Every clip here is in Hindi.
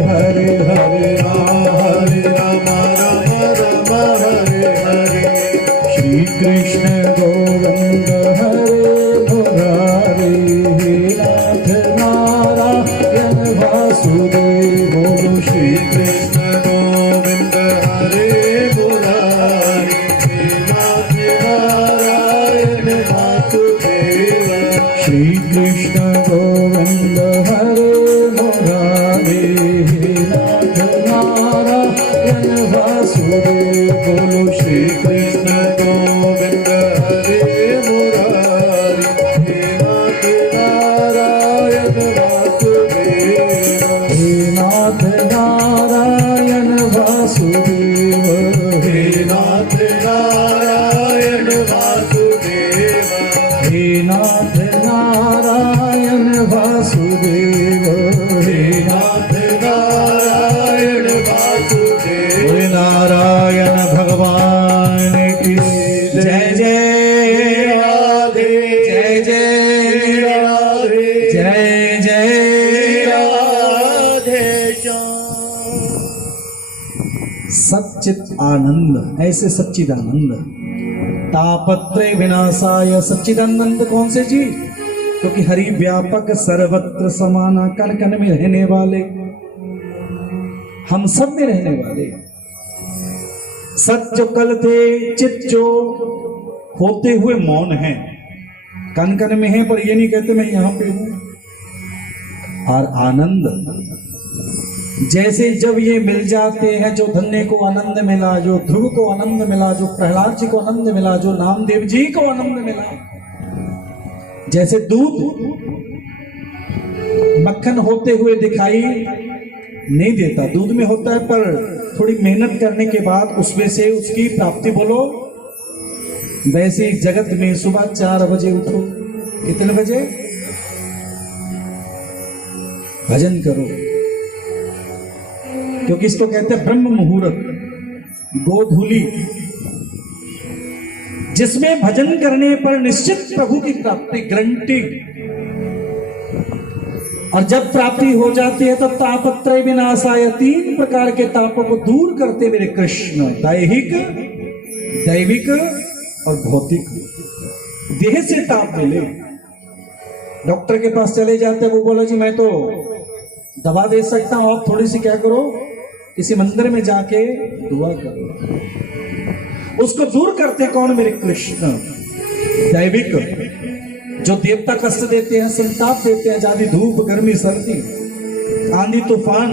हरे हरे राम राम राम हरे हरे। श्री कृष्ण गोविंद हरे मुरारी, नाथ नारायण वासुदेव। बोलो श्री कृष्ण गोविंद हरे मुरारी, नाथ नारायण वासुदेव। श्री कृष्ण गोविंद हरे मुरारी, नाथ नारायण वासुदेव। बोलो श्री कृष्ण गोविंद हरे मुरारी, नाथ नारायण वासुदेव। हे नाथ नारायण वासुदेव, हे नाथ नारायण वासुदेव। हे नाथ नारायण वासुदेव, हे नाथ नारायण वासुदेव। नारायण भगवान की जय जय राधे, जय जय राधे, जय जय राधे श्याम। सच्चित आनंद, ऐसे सच्चिदानंद। तापत्रय विनाशाय सच्चिदानंद कौन से जी? क्योंकि हरि व्यापक सर्वत्र समाना, कण कण में रहने वाले, हम सब में रहने वाले। सच जो कल थे, चित जो होते हुए मौन है, कण कण में है, पर ये नहीं कहते मैं यहां पे हूं। और आनंद जैसे जब ये मिल जाते हैं, जो धन्य को आनंद मिला, जो ध्रुव को आनंद मिला, जो प्रहलाद जी को आनंद मिला, जो नामदेव जी को आनंद मिला। जैसे दूध मक्खन होते हुए दिखाई नहीं देता, दूध में होता है, पर थोड़ी मेहनत करने के बाद उसमें से उसकी प्राप्ति बोलो। वैसे जगत में सुबह 4 बजे उठो, कितने बजे? भजन करो, क्योंकि इसको कहते हैं ब्रह्म मुहूर्त, गोधूली, जिसमें भजन करने पर निश्चित प्रभु की प्राप्ति गारंटी। और जब प्राप्ति हो जाती है तब तापत्रय विनाशाय, 3 प्रकार के तापों को दूर करते मेरे कृष्ण, दैहिक, दैविक और भौतिक। देह से ताप मिले, डॉक्टर के पास चले जाते हैं, वो बोला जी मैं तो दवा दे सकता हूं, आप थोड़ी सी क्या करो, किसी मंदिर में जाके दुआ करो। उसको दूर करते कौन? मेरे कृष्ण। दैविक, जो देवता कष्ट देते हैं, संताप देते हैं, ज्यादा धूप, गर्मी, सर्दी, आंधी, तूफान,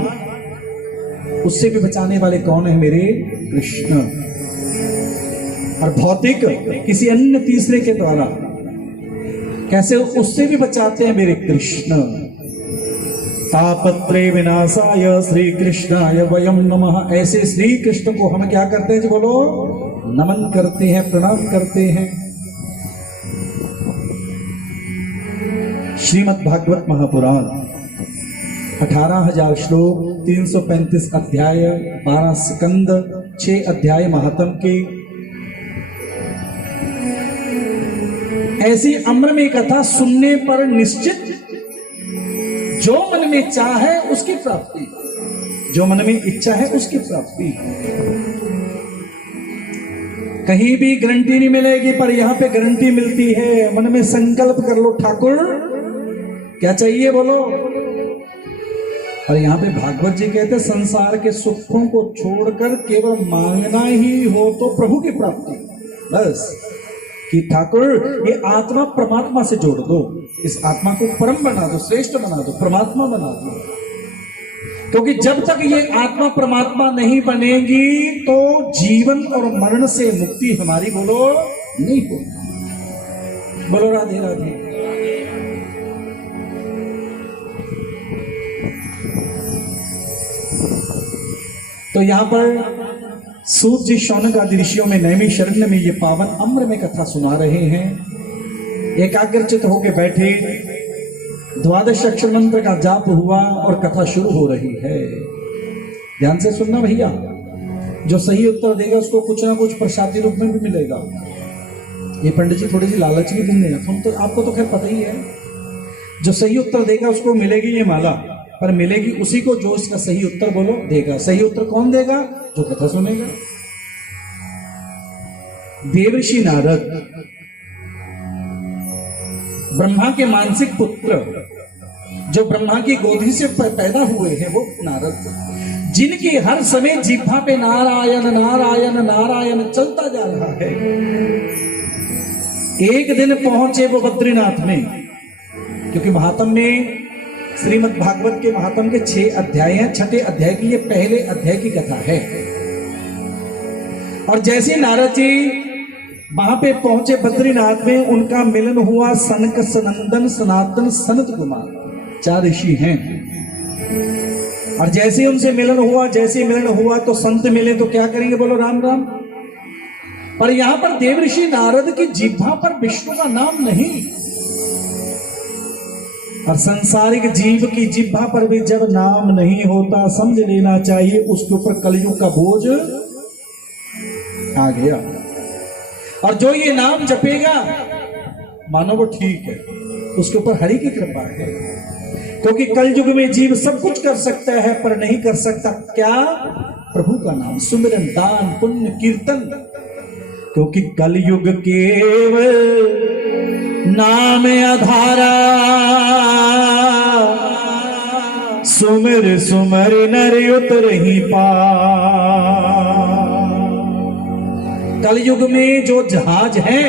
उससे भी बचाने वाले कौन है? मेरे कृष्ण। और भौतिक, किसी अन्य तीसरे के द्वारा कैसे उससे भी बचाते हैं? मेरे कृष्ण। तापत्रय विनाशाय श्री कृष्णाय वयम नमः। ऐसे श्री कृष्ण को हम क्या करते हैं जी? बोलो, नमन करते हैं, प्रणाम करते हैं। श्रीमद् भागवत महापुराण 18,000 श्लोक, 335 अध्याय, 12 स्कंद, 6 अध्याय महात्म के। ऐसी अम्र में कथा सुनने पर निश्चित जो मन में चाह है उसकी प्राप्ति, जो मन में इच्छा है उसकी प्राप्ति। कहीं भी गारंटी नहीं मिलेगी, पर यहां पे गारंटी मिलती है। मन में संकल्प कर लो, ठाकुर क्या चाहिए बोलो। और यहां पे भागवत जी कहते संसार के सुखों को छोड़कर केवल मांगना ही हो तो प्रभु की प्राप्ति। बस कि ठाकुर ये आत्मा परमात्मा से जोड़ दो, इस आत्मा को परम बना दो, श्रेष्ठ बना दो, परमात्मा बना दो। क्योंकि जब तक ये आत्मा परमात्मा नहीं बनेगी तो जीवन और मरण से मुक्ति हमारी बोलो नहीं होगी। बोलो राधे राधे। तो यहां पर सूत जी शौनक आदि ऋषियों में नैमिषारण्य में ये पावन अम्र में कथा सुना रहे हैं। एकाग्रचित होके बैठे, 12 अक्षर मंत्र का जाप हुआ और कथा शुरू हो रही है। ध्यान से सुनना भैया, जो सही उत्तर देगा उसको कुछ ना कुछ प्रसादी रूप में भी मिलेगा। ये पंडित जी थोड़ी सी लालच भी देंगे, हम तो आपको तो खैर पता ही है। जो सही उत्तर देगा उसको मिलेगी ये माला, पर मिलेगी उसी को जो इसका सही उत्तर बोलो देगा। सही उत्तर कौन देगा? जो कथा सुनेगा। देवर्षि नारद ब्रह्मा के मानसिक पुत्र, जो ब्रह्मा की गोदी से पैदा हुए हैं, वो नारद, जिनकी हर समय जिह्वा पे नारायण नारायण नारायण चलता जा रहा है। एक दिन पहुंचे वो बद्रीनाथ में, क्योंकि महात्म में, श्रीमद् भागवत के महात्म के 6 अध्याय हैं। 6ठे अध्याय की ये पहले अध्याय की कथा है। और जैसे नारद जी वहां पे पहुंचे बद्रीनाथ में, उनका मिलन हुआ सनक सनंदन सनातन सनत कुमार, 4 ऋषि हैं। और जैसे उनसे मिलन हुआ तो संत मिले तो क्या करेंगे? बोलो राम राम। पर यहां पर देवर्षि नारद की जिह्वा पर विष्णु का नाम नहीं, और संसारिक जीव की जिह्वा पर भी जब नाम नहीं होता, समझ लेना चाहिए उसके ऊपर कलयुग का बोझ आ गया। और जो ये नाम जपेगा, मानो वो ठीक है, उसके ऊपर हरि की कृपा है। क्योंकि कलयुग में जीव सब कुछ कर सकता है, पर नहीं कर सकता क्या? प्रभु का नाम, सुमिरन, दान, पुण्य, कीर्तन। क्योंकि कलयुग केवल नाम आधारा, सुमिर सुमर नर उतर ही पा। कलयुग में जो जहाज है,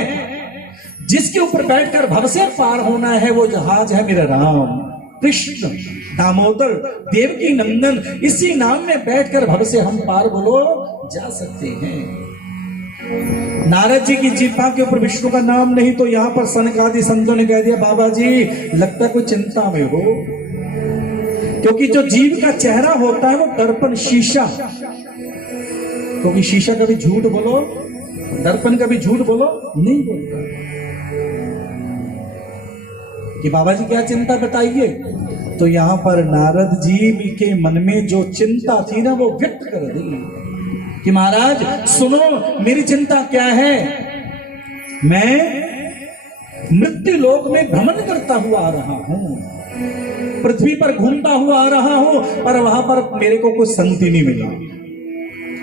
जिसके ऊपर बैठकर भव से पार होना है, वो जहाज है मेरा राम कृष्ण दामोदर देवकी नंदन। इसी नाम में बैठकर भव से हम पार बोलो जा सकते हैं। नारद जी की जिह्वा के ऊपर विष्णु का नाम नहीं, तो यहां पर सनकादि संतों ने कह दिया, बाबा जी लगता कोई चिंता में हो। क्योंकि जो जीव का चेहरा होता है वो दर्पण, शीशा, क्योंकि शीशा कभी झूठ बोलो, दर्पण कभी झूठ बोलो नहीं बोलता। कि बाबा जी क्या चिंता बताइए? तो यहां पर नारद जी के मन में जो चिंता थी ना, वो व्यक्त कर दी कि महाराज सुनो, मेरी चिंता क्या है। मैं मृत्यु लोक में भ्रमण करता हुआ आ रहा हूं, पृथ्वी पर घूमता हुआ आ रहा हूं, पर वहां पर मेरे को कोई संत ही नहीं मिला।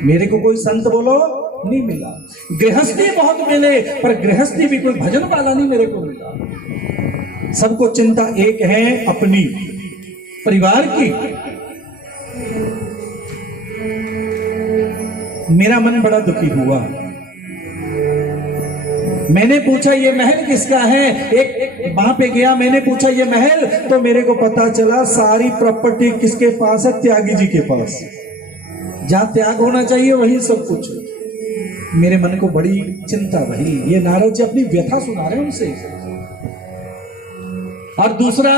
मेरे को कोई संत बोलो नहीं मिला। गृहस्थी बहुत मिले, पर गृहस्थी भी कोई भजन वाला नहीं मेरे को मिला। सबको चिंता एक है, अपनी परिवार की। मेरा मन बड़ा दुखी हुआ। मैंने पूछा ये महल किसका है? एक वहां पे गया, मैंने पूछा ये महल, तो मेरे को पता चला सारी प्रॉपर्टी किसके पास है? त्यागी जी के पास। जहां त्याग होना चाहिए वही सब कुछ। मेरे मन को बड़ी चिंता रही। ये नारद जी अपनी व्यथा सुना रहे हैं उनसे। और दूसरा,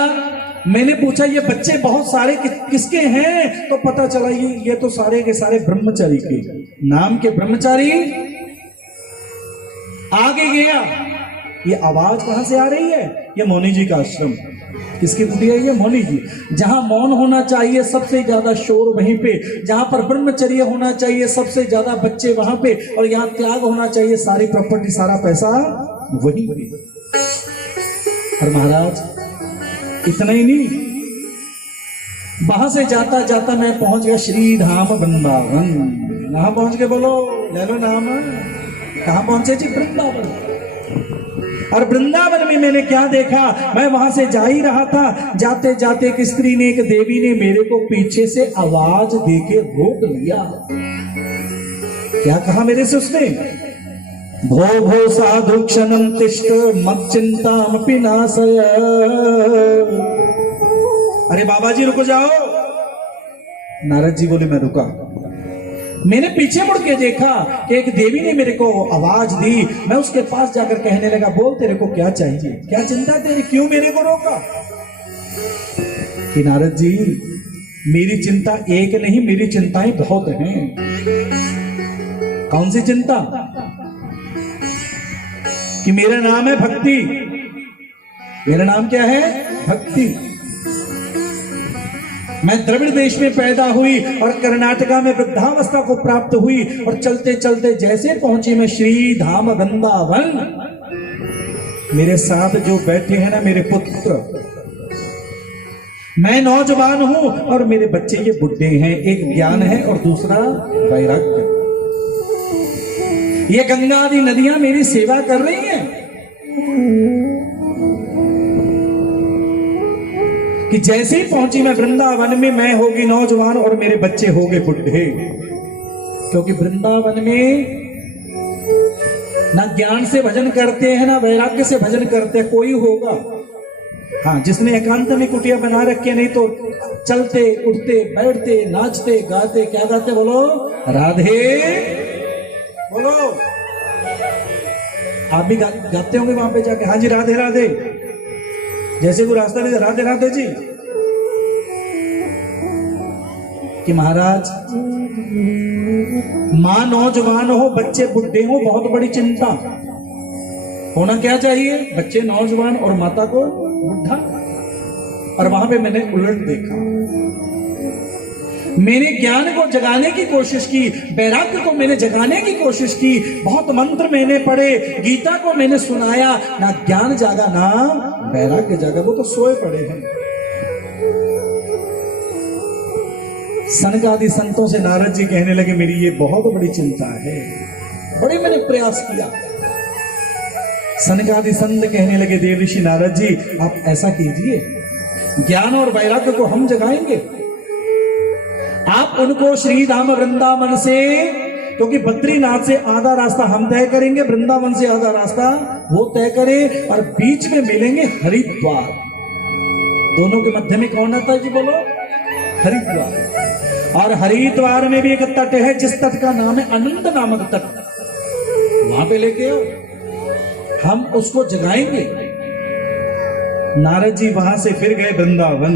मैंने पूछा ये बच्चे बहुत सारे किसके हैं? तो पता चला ये तो सारे के सारे ब्रह्मचारी के, नाम के ब्रह्मचारी। आगे गया, ये आवाज कहां से आ रही है? ये मौनी जी का आश्रम। किसकी कुटिया है ये? मौनी जी। जहां मौन होना चाहिए सबसे ज्यादा शोर वहीं पे, जहां पर ब्रह्मचर्य होना चाहिए सबसे ज्यादा बच्चे वहां पे, और यहां त्याग होना चाहिए सारी प्रॉपर्टी सारा पैसा वहीं पे। और महाराज इतना ही नहीं, वहां से जाता जाता मैं पहुंच गया श्री धाम वृंदावन। कहां पहुंच गए बोलो? ले लो नाम। कहां पहुंचे जी? वृंदावन। और वृंदावन में मैंने क्या देखा? मैं वहां से जा ही रहा था, जाते जाते एक स्त्री ने, एक देवी ने मेरे को पीछे से आवाज देके रोक लिया। क्या कहा मेरे से उसने? भो भो साधु क्षणं तिष्ठ मत चिंतामपि नाशय। अरे बाबा जी रुको जाओ। नारद जी बोले मैं रुका। मैंने पीछे मुड़ के देखा कि एक देवी ने मेरे को आवाज दी। मैं उसके पास जाकर कहने लगा, बोल तेरे को क्या चाहिए, क्या चिंता तेरी, क्यों मेरे को रोका? कि नारद जी मेरी चिंता एक नहीं, मेरी चिंताएं बहुत हैं। कौन सी चिंता? कि मेरा नाम है भक्ति। मेरा नाम क्या है? भक्ति। मैं द्रविड़ देश में पैदा हुई और कर्नाटका में वृद्धावस्था को प्राप्त हुई, और चलते चलते जैसे पहुंची मैं श्री धाम वृंदावन, मेरे साथ जो बैठे हैं ना मेरे पुत्र, मैं नौजवान हूं और मेरे बच्चे ये बुढ़े हैं। एक ज्ञान है और दूसरा वैराग्य। ये गंगा आदि नदियां मेरी सेवा कर रही हैं कि जैसे ही पहुंची मैं वृंदावन में, मैं होगी नौजवान और मेरे बच्चे होंगे बुढ़े। क्योंकि वृंदावन में ना ज्ञान से भजन करते हैं ना वैराग्य से भजन करते हैं। कोई होगा हाँ जिसने एकांत में कुटिया बना रखी है, नहीं तो चलते उठते बैठते नाचते गाते। क्या गाते बोलो? राधे बोलो। आप भी गाते होंगे वहां पे जाके, हाँ जी राधे राधे। जैसे कोई रास्ता नहीं, राधे राधे जी। कि महाराज मां नौजवान हो बच्चे बुढ़े हो, बहुत बड़ी चिंता। होना क्या चाहिए? बच्चे नौजवान और माता को बुढ़ा। और वहां पे मैंने उलट देखा। मैंने ज्ञान को जगाने की कोशिश की, वैराग्य को मैंने जगाने की कोशिश की, बहुत मंत्र मैंने पढ़े, गीता को मैंने सुनाया, ना ज्ञान जागा ना वैराग्य जागा। वो तो सोए पड़े हैं। सनकादि संतों से नारद जी कहने लगे मेरी ये बहुत बड़ी चिंता है, बड़े मैंने प्रयास किया। सनकादि संत कहने लगे देव ऋषि नारद जी आप ऐसा कीजिए, ज्ञान और वैराग्य को हम जगाएंगे। आप उनको श्री धाम वृंदावन से, क्योंकि बद्रीनाथ से आधा रास्ता हम तय करेंगे, वृंदावन से आधा रास्ता वो तय करें, और बीच में मिलेंगे हरिद्वार। दोनों के मध्य में कौन आता है जी बोलो? हरिद्वार। और हरिद्वार में भी एक तट है जिस तट का नाम है अनंत नामक तट। वहां पे लेके आओ, हम उसको जगाएंगे। नारद जी वहां से फिर गए वृंदावन,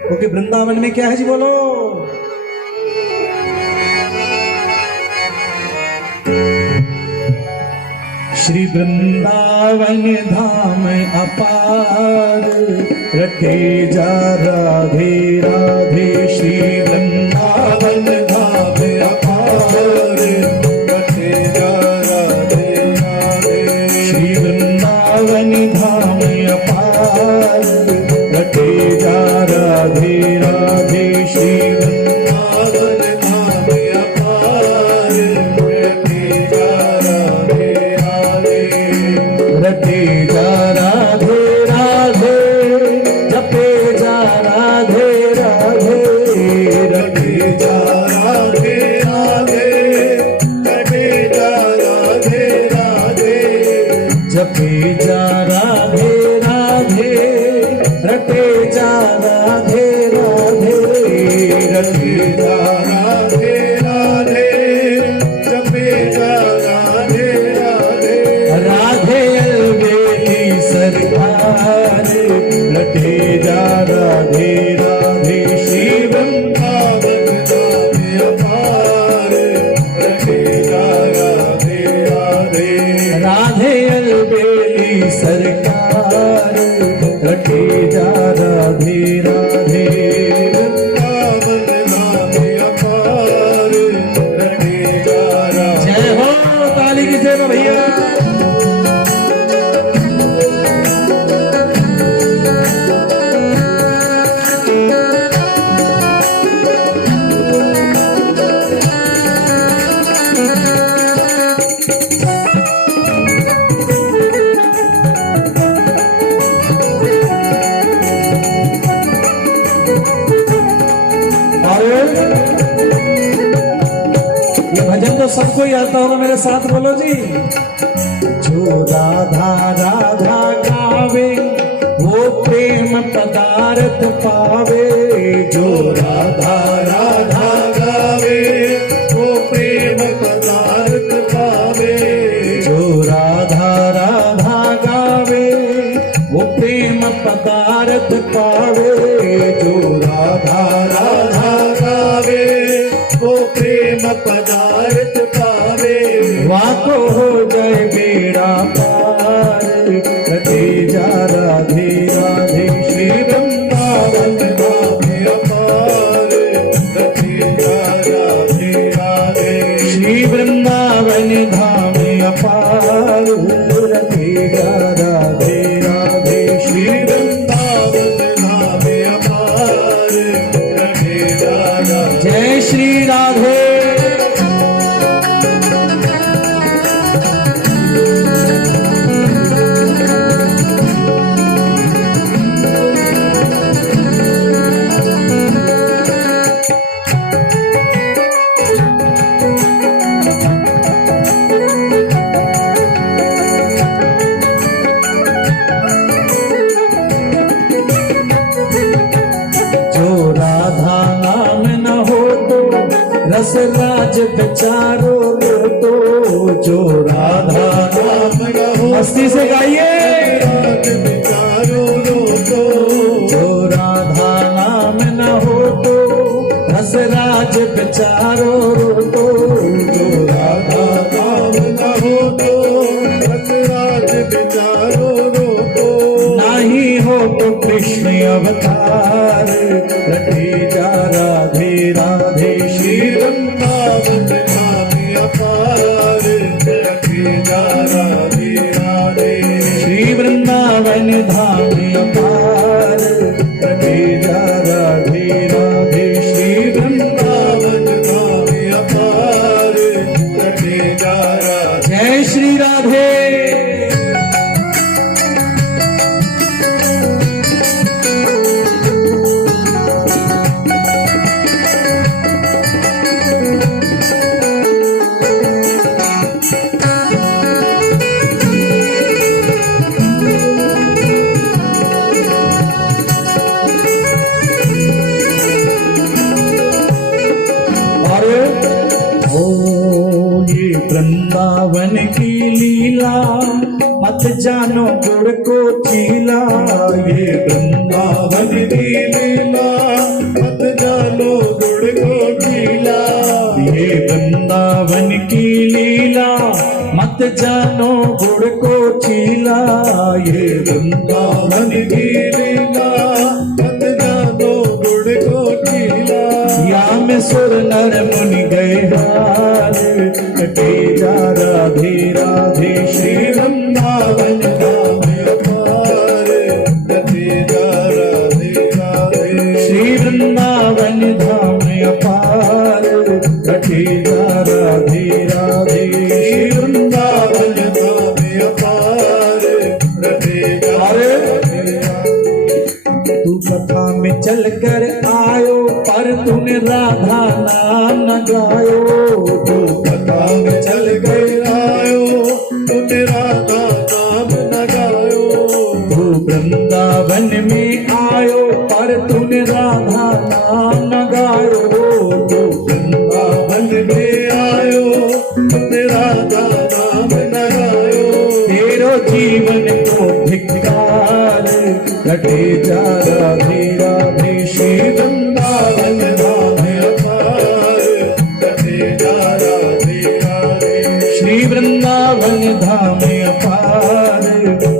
क्योंकि वृंदावन में क्या है जी बोलो? श्री वृंदावन धाम अपार, रटे जा राधे राधे। श्री वृंदावन धाम अपार, रटे जा राधे राधे। श्री वृंदावन धाम अपार, रटे जा राधे राधे। श्री वृंदावन धाम अपार, रटे जा राधे राधे। रटे जा राधे राधे, जपे जा राधे राधे। रटे जा राधे राधे, रटे जा राधे राधे। जपे जा राधे राधे, रटे जा राधे राधे। रटे जा राधे राधे, जपे जा राधे राधे। राधे अलबेली सरकार, रटे जा राधे राधे। श्री वृंदावन धाम अपार, रटे जा राधे राधे। राधे अलबेली सरकार, रटे जा राधे राधे। वृंदावन धाम अपार, रटे जा राधे। जय हो, ताली की जय हो भैया। ये भजन तो सबको ही आता होगा, मेरे साथ बोलो जी। जो राधा राधा गावे वो प्रेम पदार्थ पावे। जो राधा राधा गावे वो प्रेम पदार्थ पावे। जो राधा राधा गावे वो प्रेम पदार्थ पावे। जो राधा राधा गावे वो प्रेम पदार्थ पावे। वाको हो जाए बेड़ा पार, रटे जा राधे राधे। श्री वृंदावन धाम अपार, रटे जा राधे राधे। श्री वृंदावन धाम अपार, रटे जा राधे राधे। श्री वृंदावन धाम अपार, श्री राधे। रस राज बेचारो तो जो राधा नाम रहो, मस्ती से गाइए। राज बेचारो तो जो राधा नाम न हो तो रस राज बेचारो तो जो राधा नाम न हो तो रस राज बेचारो तो नाही हो तो कृष्ण अवतार रटे जा राधे राधे। श्री वृंदावन धाम अपार रटे जा राधे राधे। श्री वृंदावन धाम अपार रटे जा राधे राधे। श्री वृंदावन धाम अपार रटे जा राधे। जय श्री राधे। वृंदावन की लीला मत जानो गुड़ को चीला। ये वृंदावन की लीला मत जानो गुड़ को चीला। ये वृंदावन की लीला मत जानो गुड़ को चीला। ये वृंदावन की लीला मत जानो गुड़ को चीला। या में सुर नर मुनि गए हार कटे जा राधे राधे। श्री वृंदावन धाम अपार कटे जा राधे राधे। श्री वृंदावन धाम अपार कटे जा राधे राधे। श्री वृंदावन धाम अपार कटे जा राधे राधे। तू कथा में चल कर आयो पर तूने राधा नाम न गायो। तू कथा में चल कर आयो तूने राधा नाम न गायो। तू वृंदावन में आयो पर तूने राधा नाम न गायो। तू वृंदावन में आयो तूने राधा नाम न गायो। तेरो जीवन को धिक्कार कटे जा राधे राधे। श्री वृंदावन धाम अपार कटे जा राधे राधे। श्री वृंदावन धाम अपार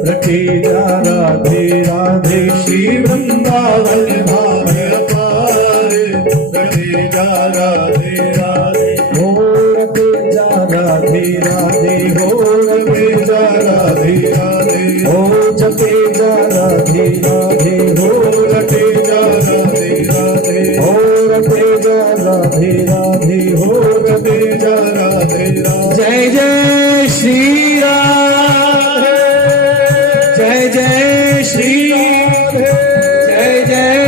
कटे जा राधे राधे। श्री वृंदावन धाम अपार कटे जा राधे राधे। हो रटे जा राधे राधे। हो रटे जा राधे राधे। हो जपे जा राधे राधे। हो रटे जा राधे राधे। हो रटे जा राधे राधे। हो रटे जा राधे राधे। जय जय श्री राधे। जय जय श्री राधे। जय जय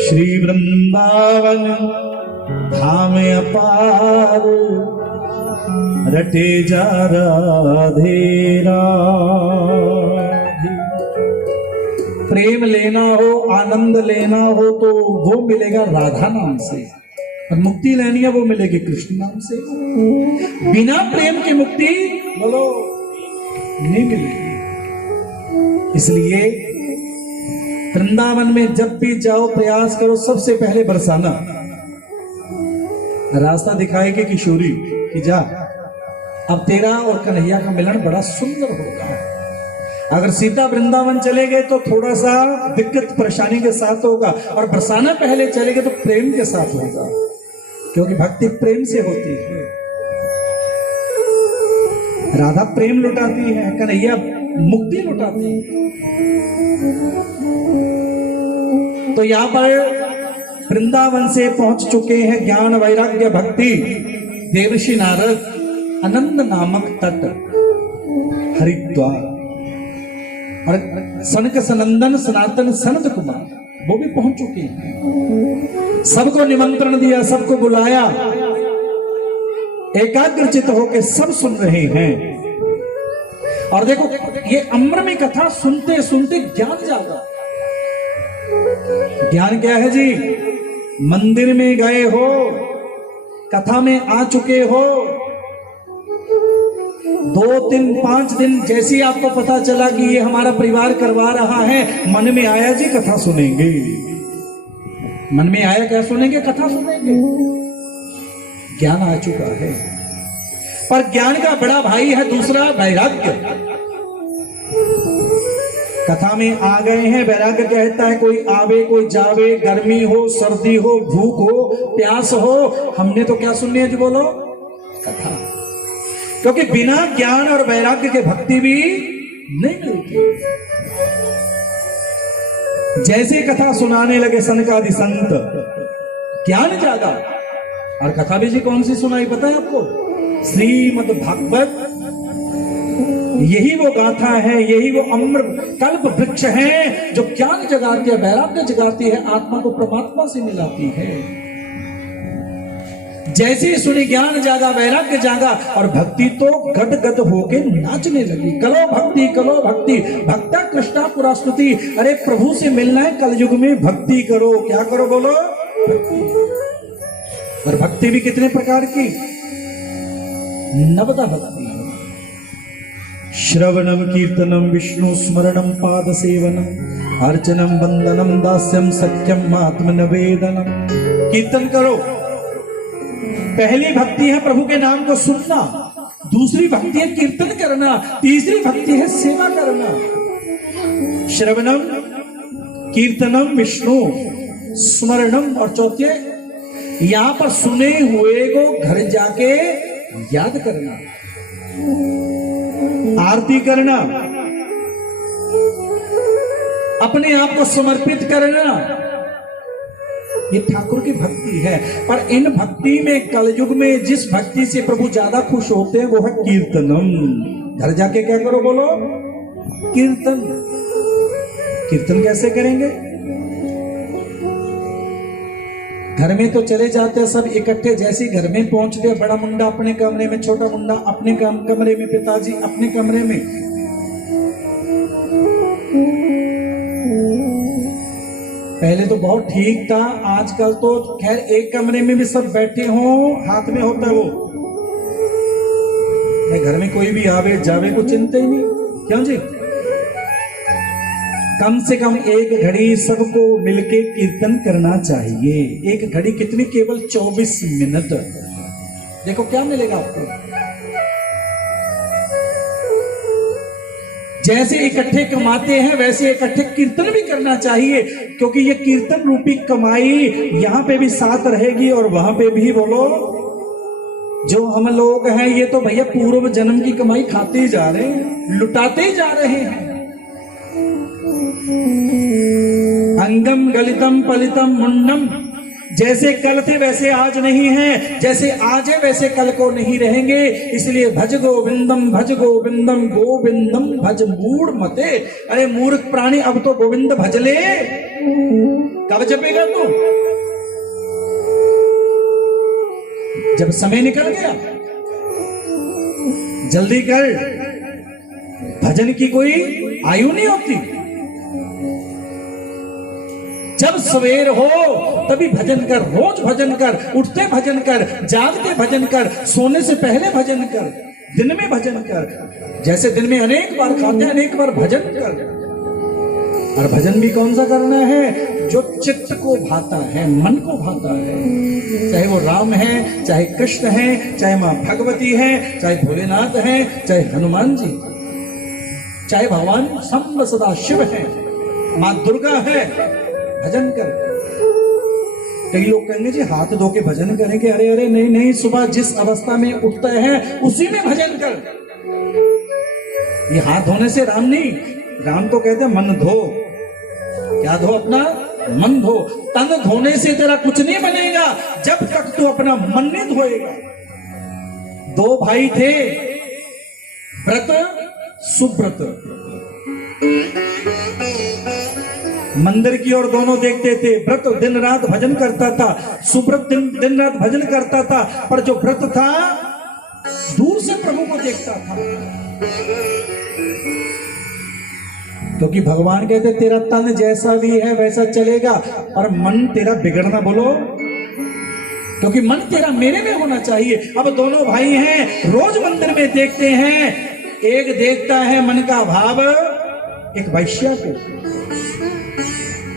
श्री वृंदावन धाम अपार रटे जा राधे राधे। प्रेम लेना हो आनंद लेना हो तो वो मिलेगा राधा नाम से, और मुक्ति लेनी है वो मिलेगी कृष्ण नाम से। बिना प्रेम की मुक्ति बोलो नहीं मिलेगी। इसलिए वृंदावन में जब भी जाओ प्रयास करो सबसे पहले बरसाना। रास्ता दिखाएगी किशोरी कि जा अब तेरा और कन्हैया का मिलन बड़ा सुंदर होगा। अगर सीता वृंदावन चले गए तो थोड़ा सा दिक्कत परेशानी के साथ होगा, और बरसाना पहले चले गए तो प्रेम के साथ होगा, क्योंकि भक्ति प्रेम से होती है। राधा प्रेम लुटाती है, कन्हैया मुक्ति लुटाती है। तो यहाँ पर वृंदावन से पहुंच चुके हैं ज्ञान वैराग्य भक्ति देवर्षि नारद आनंद नामक तट हरिद्वार, और सनक सनंदन सनातन सनत कुमार वो भी पहुंच चुके हैं। सबको निमंत्रण दिया, सबको बुलाया, एकाग्रचित होकर सब सुन रहे हैं। और देखो ये अम्र में कथा सुनते सुनते ज्ञान जागा। ज्ञान क्या है जी? मंदिर में गए हो, कथा में आ चुके हो, 2, 3, 5 दिन जैसे ही आपको पता चला कि ये हमारा परिवार करवा रहा है, मन में आया जी कथा सुनेंगे। मन में आया क्या सुनेंगे? कथा सुनेंगे। ज्ञान आ चुका है। पर ज्ञान का बड़ा भाई है दूसरा, वैराग्य। कथा में आ गए हैं, वैराग्य कहता है कोई आवे कोई जावे, गर्मी हो सर्दी हो भूख हो प्यास हो, हमने तो क्या सुननी है जी? बोलो, कथा। क्योंकि बिना ज्ञान और वैराग्य के भक्ति भी नहीं मिलती। जैसे कथा सुनाने लगे सनकादि संत, ज्ञान जागा। और कथा भी जी कौन सी सुनाई पता है आपको? श्रीमद् भागवत। यही वो गाथा है, यही वो अम्र कल्प वृक्ष है जो ज्ञान जगाती है, वैराग्य जगाती है, आत्मा को परमात्मा से मिलाती है। जैसे ही सुनी ज्ञान जागा, वैराग्य जागा, और भक्ति तो गद गद होके नाचने लगी। कलो भक्ति कलो भक्ति, भक्ता कृष्णा पुरा स्तुति। अरे प्रभु से मिलना है कलयुग में, भक्ति करो। क्या करो? बोलो, भक्ति। और भक्ति भी कितने प्रकार की? 90 भक्ति। श्रवणम कीर्तनम विष्णु स्मरणम पाद सेवनम अर्चनम वंदनम दास्यम सत्यम आत्मनिवेदनम। कीर्तन करो। पहली भक्ति है प्रभु के नाम को सुनना, दूसरी भक्ति है कीर्तन करना, तीसरी भक्ति है सेवा करना। श्रवणम कीर्तनम विष्णु स्मरणम, और चौथे यहां पर सुने हुए को घर जाके याद करना, आरती करना, अपने आप को समर्पित करना। ये ठाकुर की भक्ति है। पर इन भक्ति में कलयुग में जिस भक्ति से प्रभु ज्यादा खुश होते हैं वो है कीर्तनम। घर जाके क्या करो? बोलो, कीर्तन। कीर्तन कैसे करेंगे? घर में तो चले जाते हैं सब इकट्ठे, जैसे घर में पहुंचते हैं, बड़ा मुंडा अपने कमरे में, छोटा मुंडा अपने कमरे में, पिताजी अपने कमरे में। पहले तो बहुत ठीक था, आजकल तो खैर एक कमरे में भी सब बैठे हों, हाथ में होता है वो, घर में कोई भी आवे जावे को चिंता ही नहीं। क्यों जी? कम से कम एक घड़ी सबको मिलके कीर्तन करना चाहिए। एक घड़ी कितनी? केवल 24 मिनट। देखो क्या मिलेगा आपको। जैसे इकट्ठे कमाते हैं वैसे इकट्ठे कीर्तन भी करना चाहिए, क्योंकि ये कीर्तन रूपी कमाई यहां पे भी साथ रहेगी और वहां पे भी। बोलो, जो हम लोग हैं ये तो भैया पूर्व जन्म की कमाई खाते ही जा रहे हैं, लुटाते ही जा रहे हैं। अंगम गलितम पलितम मुंडम, जैसे कल थे वैसे आज नहीं है, जैसे आज है वैसे कल को नहीं रहेंगे। इसलिए भज गोविंदम गोविंदम भज मूढ़ मते। अरे मूर्ख प्राणी, अब तो गोविंद भज ले, कब जपेगा तू? जब समय निकल गया। जल्दी कर, भजन की कोई आयु नहीं होती। जब सवेर हो तभी भजन कर, रोज भजन कर, उठते भजन कर, जागते भजन कर, सोने से पहले भजन कर, दिन में भजन कर। जैसे दिन में अनेक बार खाते हैं अनेक बार भजन कर। और भजन भी कौन सा करना है? जो चित्त को भाता है, मन को भाता है। चाहे वो राम है, चाहे कृष्ण है, चाहे मां भगवती है, चाहे भोलेनाथ है, चाहे हनुमान जी, चाहे भगवान शंभ सदा शिव है, मां दुर्गा है। भजन कर। कई लोग कहेंगे जी हाथ धो के भजन करेंगे। अरे अरे नहीं नहीं, सुबह जिस अवस्था में उठता है उसी में भजन कर। ये हाथ धोने से राम नहीं, राम तो कहते हैं मन धो। क्या धो? अपना मन धो। तन धोने से तेरा कुछ नहीं बनेगा जब तक तू अपना मन नहीं धोएगा। दो भाई थे, व्रत सुव्रत। मंदिर की ओर दोनों देखते थे। व्रत दिन रात भजन करता था, सुव्रत दिन रात भजन करता था, पर जो व्रत था दूर से प्रभु को देखता था। क्योंकि भगवान कहते तेरा तन जैसा भी है वैसा चलेगा, और मन तेरा बिगड़ना बोलो, क्योंकि मन तेरा मेरे में होना चाहिए। अब दोनों भाई हैं, रोज मंदिर में देखते हैं। एक देखता है मन का भाव एक वैश्या को,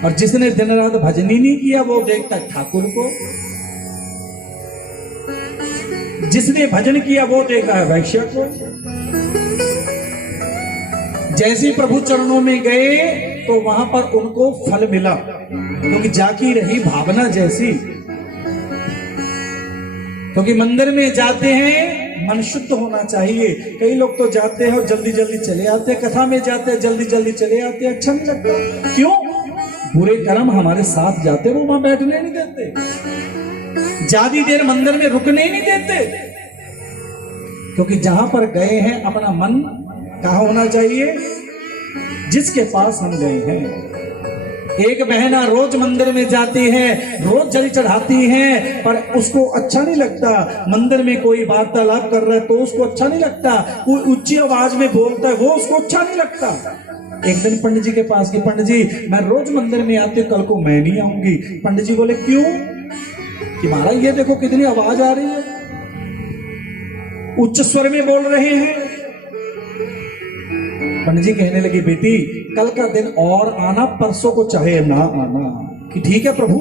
और जिसने दिन रात भजन ही नहीं किया वो देखता है ठाकुर को। जिसने भजन किया वो देखा है वैश्या को। जैसे प्रभु चरणों में गए तो वहां पर उनको फल मिला, क्योंकि जाकी रही भावना जैसी। क्योंकि मंदिर में जाते हैं मन शुद्ध होना चाहिए। कई लोग तो जाते हैं और जल्दी जल्दी चले आते हैं, कथा में जाते हैं जल्दी जल्दी चले आते हैं, अच्छा नहीं लगता। क्यों? बुरे कर्म हमारे साथ जाते, वो वहां बैठने नहीं देते, ज्यादा देर मंदिर में रुकने नहीं देते। क्योंकि जहां पर गए हैं अपना मन कहां होना चाहिए? जिसके पास हम गए हैं। एक बहना रोज मंदिर में जाती है, रोज जल चढ़ाती है, पर उसको अच्छा नहीं लगता। मंदिर में कोई वार्तालाप कर रहा है तो उसको अच्छा नहीं लगता, कोई ऊंची आवाज में बोलता है वो उसको अच्छा नहीं लगता। एक दिन पंडित जी के पास गई, पंडित जी मैं रोज मंदिर में आती हूँ, कल को मैं नहीं आऊंगी। पंडित जी बोले क्यों? कि महाराज ये देखो कितनी आवाज आ रही है, उच्च स्वर में बोल रहे हैं। पंडित जी कहने लगी बेटी कल का दिन और आना, परसों को चाहे ना आना। कि ठीक है प्रभु।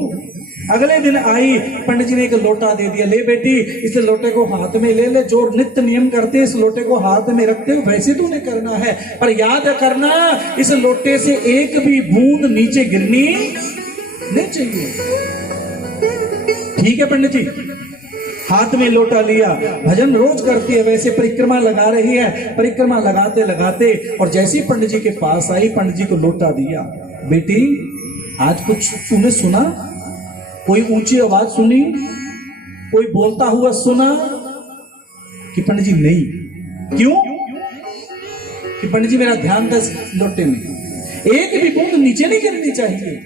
अगले दिन आई, पंडित जी ने एक लोटा दे दिया, ले बेटी इस लोटे को हाथ में ले ले, जो नित्य नियम करते इस लोटे को हाथ में रखते हो वैसे तूने करना है, पर याद करना इस लोटे से एक भी बूंद नीचे गिरनी नहीं चाहिए। ठीक है पंडित जी। हाथ में लोटा लिया, भजन रोज करती है वैसे परिक्रमा लगा रही है। परिक्रमा लगाते लगाते और जैसी पंडित जी के पास आई, पंडित जी को लोटा दिया, बेटी आज कुछ तूने सुना? कोई ऊंची आवाज सुनी? कोई बोलता हुआ सुना? कि पंडित जी नहीं। क्यों? कि पंडित जी मेरा ध्यान था लोटे में, एक भी बूंद नीचे नहीं गिरनी चाहिए।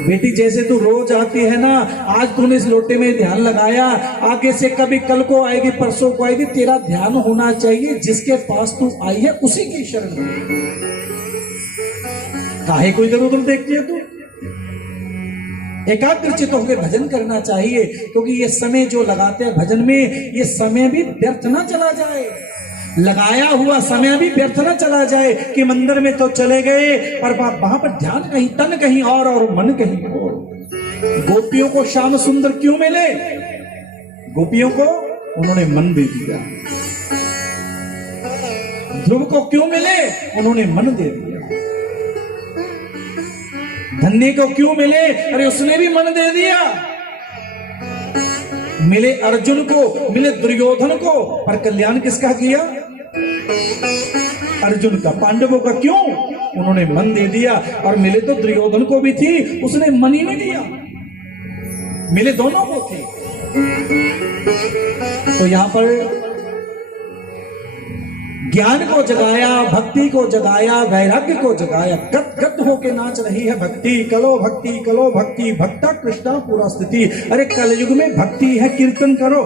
बेटी जैसे तू रोज आती है ना, आज तूने इस लोटे में ध्यान लगाया, आगे से कभी कल को आएगी परसों को आएगी, तेरा ध्यान होना चाहिए जिसके पास तू आई है उसी की शरण में। काहे को इधर उधर देखती है तू? एकाग्रचित होकर भजन करना चाहिए, क्योंकि ये समय जो लगाते हैं भजन में, ये समय भी व्यर्थ ना चला जाए। लगाया हुआ समय भी व्यर्थ न चला जाए कि मंदिर में तो चले गए पर वहां पर ध्यान कहीं, तन कहीं और मन कहीं और। गोपियों को श्याम सुंदर क्यों मिले? गोपियों को उन्होंने मन दे दिया। ध्रुव को क्यों मिले? उन्होंने मन दे दिया। धन्य को क्यों मिले? अरे उसने भी मन दे दिया। मिले अर्जुन को, मिले दुर्योधन को, पर कल्याण किसका किया? अर्जुन का। पांडवों का क्यों? उन्होंने मन दे दिया। और मिले तो दुर्योधन को भी थी, उसने मन ही नहीं दिया। मिले दोनों को थे। तो यहां पर ज्ञान को जगाया, भक्ति को जगाया, वैराग्य को जगाया। गद गद होके नाच रही है भक्ति। कलो भक्ति, कलो भक्ति, भक्ता कृष्णा पूरा स्थिति। अरे कलयुग में भक्ति है, कीर्तन करो।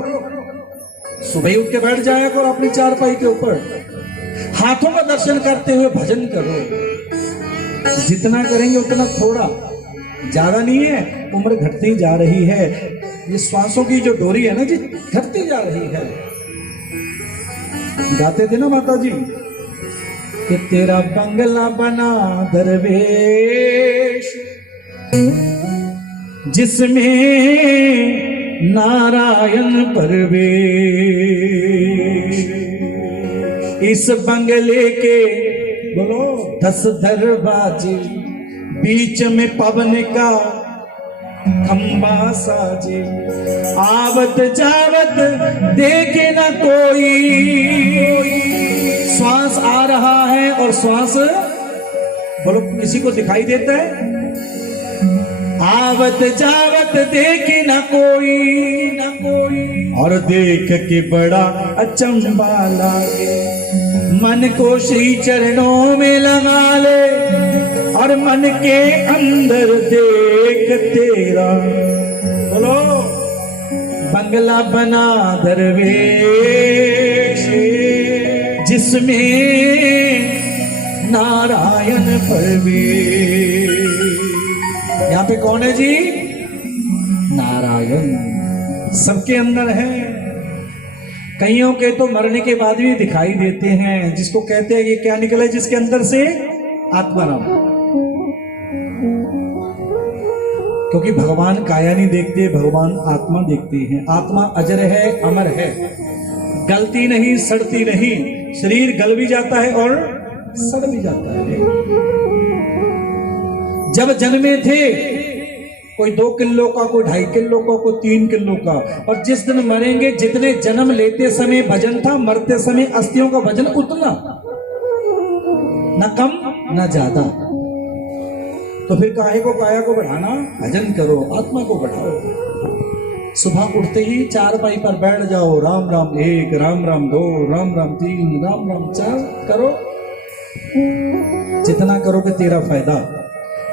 सुबह उठ के बैठ जाया करो अपनी चारपाई के ऊपर, हाथों का दर्शन करते हुए भजन करो। जितना करेंगे उतना थोड़ा, ज्यादा नहीं है। उम्र घटती जा रही है, ये श्वासों की जो डोरी है ना जी, घटती जा रही है। गाते थे ना माता जी कि तेरा बंगला बना दरवेश, जिसमें नारायण परवेश। इस बंगले के बोलो 10 दरवाजे, बीच में पवन का खंबा साजे। आवत जावत देखे ना कोई, श्वास आ रहा है और श्वास बोलो किसी को दिखाई देता है? आवत जावत देखे न कोई, न कोई, और देख के बड़ा अचंबा लागे। मन को श्री चरणों में लगा ले और मन के अंदर देख तेरा, बोलो, बंगला बना दरवेश जिसमें नारायण प्रवेश। यहाँ पे कौन है जी? नारायण सबके अंदर है। कईयों के तो मरने के बाद भी दिखाई देते हैं, जिसको कहते हैं ये क्या निकले जिसके अंदर से? आत्माराम। क्योंकि भगवान काया नहीं देखते, भगवान आत्मा देखते हैं। आत्मा अजर है, अमर है, गलती नहीं, सड़ती नहीं। शरीर गल भी जाता है और सड़ भी जाता है। जब जन्मे थे कोई 2 किलो का, कोई 2.5 किलो का, कोई 3 किलो का, और जिस दिन मरेंगे, जितने जन्म लेते समय वजन था, मरते समय अस्थियों का वजन उतना, न कम न ज्यादा। तो फिर काहे को, काया को बढ़ाना? भजन करो, आत्मा को बढ़ाओ। सुबह उठते ही चारपाई पर बैठ जाओ, राम राम 1, राम राम 2, राम राम 3, राम राम 4 करो। जितना करोगे तेरा फायदा।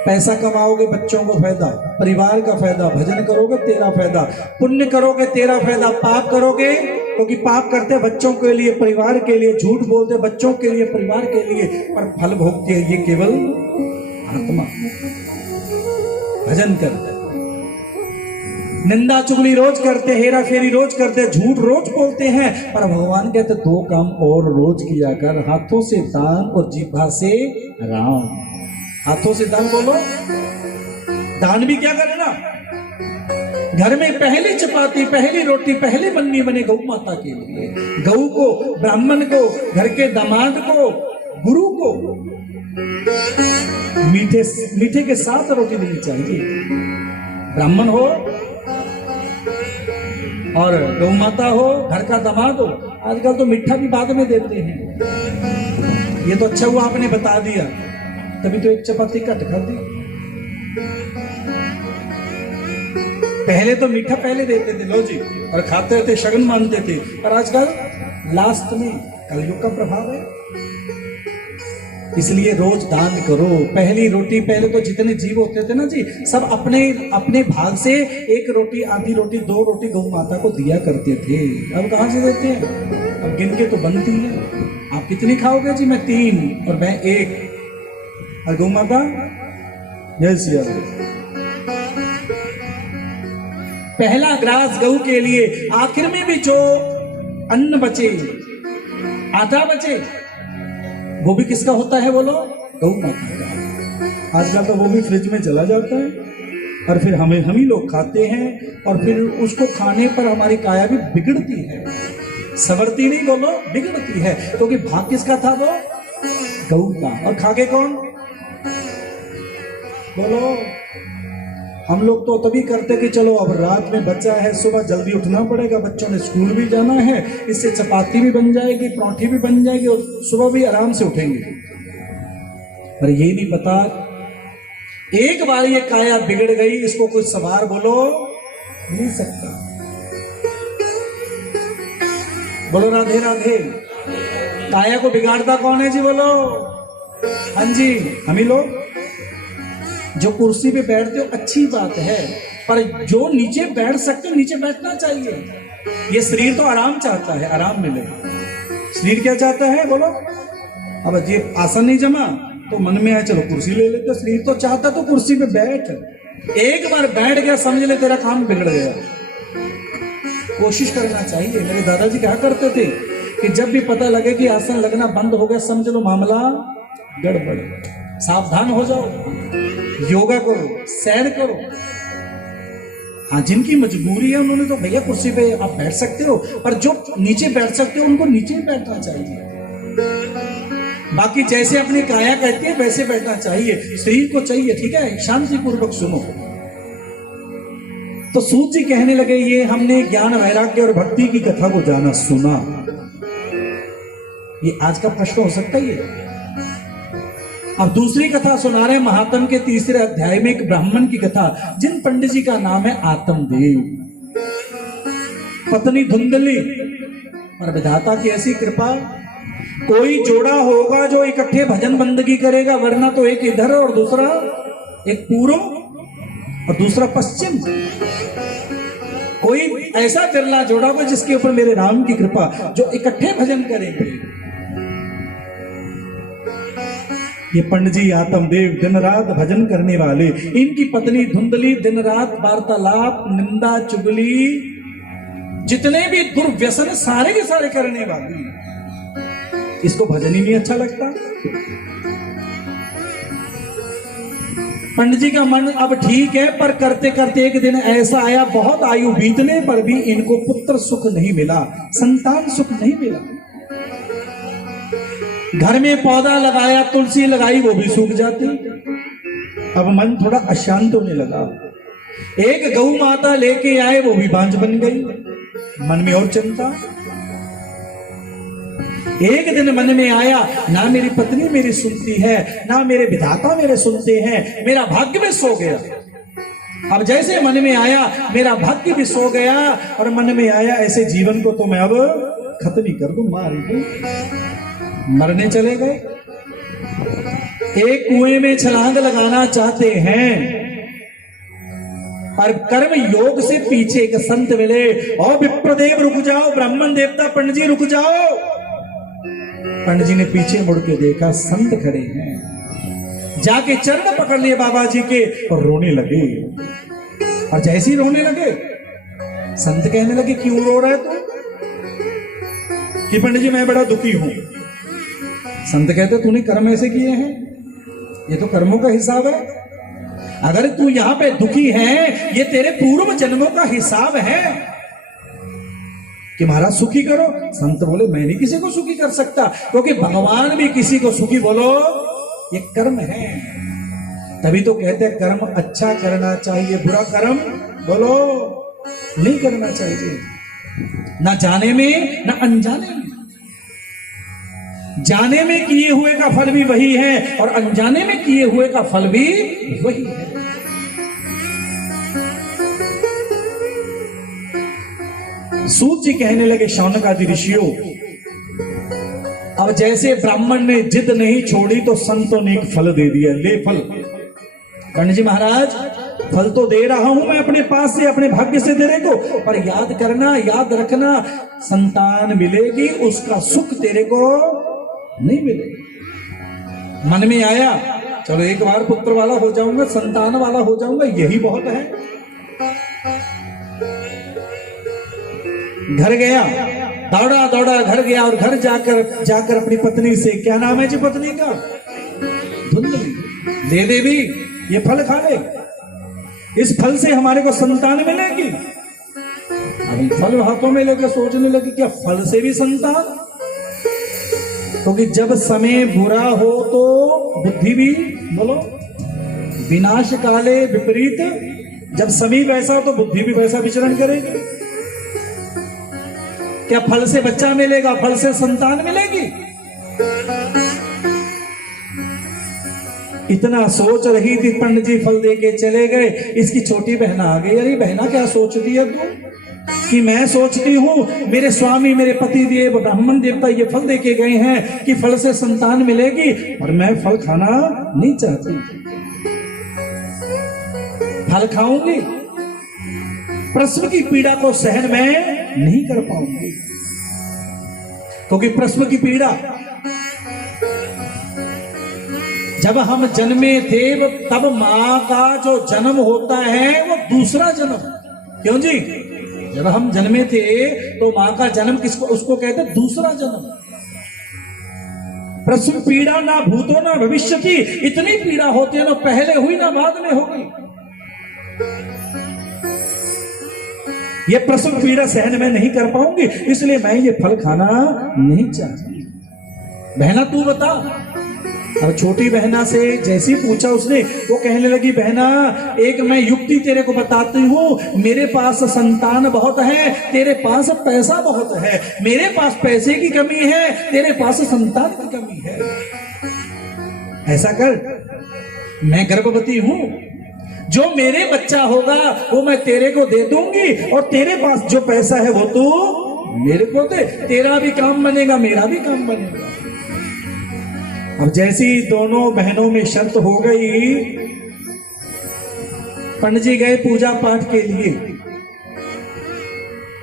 पैसा कमाओगे, बच्चों को फायदा, परिवार का फायदा। भजन करोगे तेरा फायदा, पुण्य करोगे तेरा फायदा। पाप करोगे, क्योंकि पाप करते बच्चों के लिए, परिवार के लिए, झूठ बोलते बच्चों के लिए, परिवार के लिए, पर फल भोगती है ये केवल आत्मा। भजन करते, निंदा चुगली रोज करते, हेरा फेरी रोज करते, झूठ रोज बोलते हैं, पर भगवान कहते 2 काम और रोज किया कर, हाथों से दान और जिह्वा से राम। हाथों से दान बोलो, दान भी क्या करे ना? घर में पहली चपाती, पहली रोटी, पहली बन्नी बने गौ माता के लिए। गौ को, ब्राह्मण को, घर के दामाद को, गुरु को मीठे मीठे के साथ रोटी देनी चाहिए। ब्राह्मण हो और गौ माता हो, घर का दामाद हो। आजकल तो मीठा भी बाद में देते हैं। ये तो अच्छा हुआ आपने बता दिया, तभी तो 1 चपाती कट कर दी। पहले तो मीठा पहले देते थे, लो जी, और खाते थे, शगन मानते थे। पर आजकल लास्ट में कलयुग का प्रभाव है। इसलिए रोज दान करो। पहली रोटी, पहले तो जितने जीव होते थे ना जी, सब अपने अपने भाग से 1 रोटी, आधी रोटी, 2 रोटी गौ माता को दिया करते थे। अब कहां से देते हैं? अब गिन के तो बनती है। आप कितनी खाओगे जी? मैं 3 और मैं 1, और गौ माता यस। पहला ग्रास गऊ के लिए, आखिर में भी जो अन्न बचे, आटा बचे, वो भी किसका होता है बोलो? गौ माता का। आजकल तो वो भी फ्रिज में चला जाता है, और फिर हम ही लोग खाते हैं, और फिर उसको खाने पर हमारी काया भी बिगड़ती है। संवरती नहीं बोलो, बिगड़ती है। क्योंकि भाग किसका था वो? गौ का। और खाके कौन बोलो? हम लोग तो तभी करते कि चलो अब रात में बच्चा है, सुबह जल्दी उठना पड़ेगा, बच्चों ने स्कूल भी जाना है, इससे चपाती भी बन जाएगी, पराठे भी बन जाएगी, और सुबह भी आराम से उठेंगे। पर ये नहीं पता, एक बार ये काया बिगड़ गई, इसको कोई सवार बोलो नहीं सकता। बोलो राधे राधे। काया को बिगाड़ता कौन है जी? बोलो। हाँ जी, हम ही लोग। जो कुर्सी पे बैठते हो अच्छी बात है, पर जो नीचे बैठ सकते हो नीचे बैठना चाहिए। ये शरीर तो आराम चाहता है, आराम मिले। शरीर क्या चाहता है बोलो? अब ये आसन नहीं जमा तो मन में है चलो कुर्सी ले लेते। शरीर तो चाहता तो कुर्सी पे बैठ, एक बार बैठ गया समझ ले तेरा काम बिगड़ गया। कोशिश करना चाहिए। मेरे दादाजी क्या करते थे कि जब भी पता लगे कि आसन लगना बंद हो गया, समझ लो मामला गड़बड़। सावधान हो जाओ, योगा करो, सैर करो। हाँ, जिनकी मजबूरी है उन्होंने तो भैया कुर्सी पे आप बैठ सकते हो, पर जो नीचे बैठ सकते हो उनको नीचे ही बैठना चाहिए। बाकी जैसे अपनी काया कहती है वैसे बैठना चाहिए। शरीर को चाहिए, ठीक है, शांति पूर्वक सुनो। तो सूत जी कहने लगे, ये हमने ज्ञान वैराग्य और भक्ति की कथा को जाना सुना। ये आज का प्रश्न हो सकता है ये। अब दूसरी कथा सुना रहे महात्म के तीसरे अध्याय में एक ब्राह्मण की कथा, जिन पंडित जी का नाम है आत्मदेव, पत्नी धुंधली, और विधाता की ऐसी कृपा, कोई जोड़ा होगा जो इकट्ठे भजन बंदगी करेगा, वरना तो एक इधर और दूसरा, एक पूर्व और दूसरा पश्चिम। कोई ऐसा बिरला जोड़ा होगा जिसके ऊपर मेरे राम की कृपा, जो इकट्ठे भजन करेंगे। ये पंडित जी आत्मदेव दिन रात भजन करने वाले, इनकी पत्नी धुंधली दिन रात वार्तालाप, निंदा, चुगली, जितने भी दुर्व्यसन सारे के सारे करने वाली। इसको भजन ही नहीं अच्छा लगता। पंडित जी का मन अब ठीक है, पर करते करते एक दिन ऐसा आया, बहुत आयु बीतने पर भी इनको पुत्र सुख नहीं मिला, संतान सुख नहीं मिला। घर में पौधा लगाया, तुलसी लगाई, वो भी सूख जाती। अब मन थोड़ा अशांत होने लगा। एक गौ माता लेके आए, वो भी बांझ बन गई। मन में और चिंता। एक दिन मन में आया, ना मेरी पत्नी मेरी सुनती है, ना मेरे विधाता मेरे सुनते हैं, मेरा भाग्य भी सो गया। अब जैसे मन में आया, मेरा भाग्य भी सो गया, और मन में आया ऐसे जीवन को तो मैं अब खत्म ही कर दूं, मार ही दूं। मरने चले गए। एक कुएं में छलांग लगाना चाहते हैं, और कर्म योग से पीछे एक संत मिले, और विप्रदेव रुक जाओ, ब्राह्मण देवता पंडित जी रुक जाओ। पंडित जी ने पीछे मुड़ के देखा, संत खड़े हैं। जाके चरण पकड़ लिए बाबा जी के और रोने लगे। और जैसे ही रोने लगे, संत कहने लगे, क्यों रो रहे तू? कि पंडित जी मैं बड़ा दुखी हूं। संत कहते, तूने कर्म ऐसे किए हैं, ये तो कर्मों का हिसाब है। अगर तू यहां पे दुखी है, ये तेरे पूर्व जन्मों का हिसाब है कि महाराज सुखी करो। संत बोले, मैं नहीं किसी को सुखी कर सकता, क्योंकि भगवान भी किसी को सुखी बोलो ये कर्म है। तभी तो कहते हैं कर्म अच्छा करना चाहिए, बुरा कर्म बोलो नहीं करना चाहिए, ना जाने में ना अनजाने में। जाने में किए हुए का फल भी वही है, और अनजाने में किए हुए का फल भी वही है। सूत जी कहने लगे, शौनक आदि ऋषियों, अब जैसे ब्राह्मण ने जिद नहीं छोड़ी, तो संतों ने एक फल दे दिया, ले फल। पंडित जी महाराज, फल तो दे रहा हूं मैं अपने पास से, अपने भाग्य से तेरे को, पर याद करना, याद रखना, संतान मिलेगी, उसका सुख तेरे को नहीं मिलेगा। मन में आया, चलो एक बार पुत्र वाला हो जाऊंगा, संतान वाला हो जाऊंगा, यही बहुत है। घर गया, दौड़ा दौड़ा घर गया, और घर जाकर अपनी पत्नी से, क्या नाम है जी पत्नी का? धुंधली। ले देवी, ये फल खा ले, इस फल से हमारे को संतान मिलेगी। अब फल हाथों में लेकर सोचने लगी, क्या फल से भी संतान? क्योंकि जब समय बुरा हो तो बुद्धि भी, बोलो, विनाश काले विपरीत, जब समय वैसा हो तो बुद्धि भी वैसा विचरण करेगी। क्या फल से बच्चा मिलेगा, फल से संतान मिलेगी? इतना सोच रही थी, पंडित जी फल देके चले गए। इसकी छोटी बहना आ गई। अरे बहना, क्या सोच रही है तू? कि मैं सोचती हूं मेरे स्वामी, मेरे पति देव ब्राह्मण देवता ये फल देके गए हैं कि फल से संतान मिलेगी, और मैं फल खाना नहीं चाहती। फल खाऊंगी, प्रसव की पीड़ा को सहन मैं नहीं कर पाऊंगी, क्योंकि प्रसव की पीड़ा, जब हम जन्मे थे तब मां का जो जन्म होता है वो दूसरा जन्म। क्यों जी? जब हम जन्मे थे तो मां का जन्म किसको, उसको कहते दूसरा जन्म। प्रसव पीड़ा ना भूतो ना भविष्यति, इतनी पीड़ा होती है ना पहले हुई ना बाद में होगी। ये प्रसव पीड़ा सहन मैं नहीं कर पाऊंगी, इसलिए मैं ये फल खाना नहीं चाहती। बहना तू बता। अब छोटी बहना से जैसी पूछा उसने, वो कहने लगी, बहना एक मैं युक्ति तेरे को बताती हूँ। मेरे पास संतान बहुत है, तेरे पास पैसा बहुत है। मेरे पास पैसे की कमी है, तेरे पास संतान की कमी है। ऐसा कर, मैं गर्भवती हूं, जो मेरे बच्चा होगा वो मैं तेरे को दे दूंगी, और तेरे पास जो पैसा है वो तू मेरे को दे, तेरा भी काम बनेगा मेरा भी काम बनेगा। अब जैसी दोनों बहनों में शर्त हो गई, पंडित जी गए पूजा पाठ के लिए,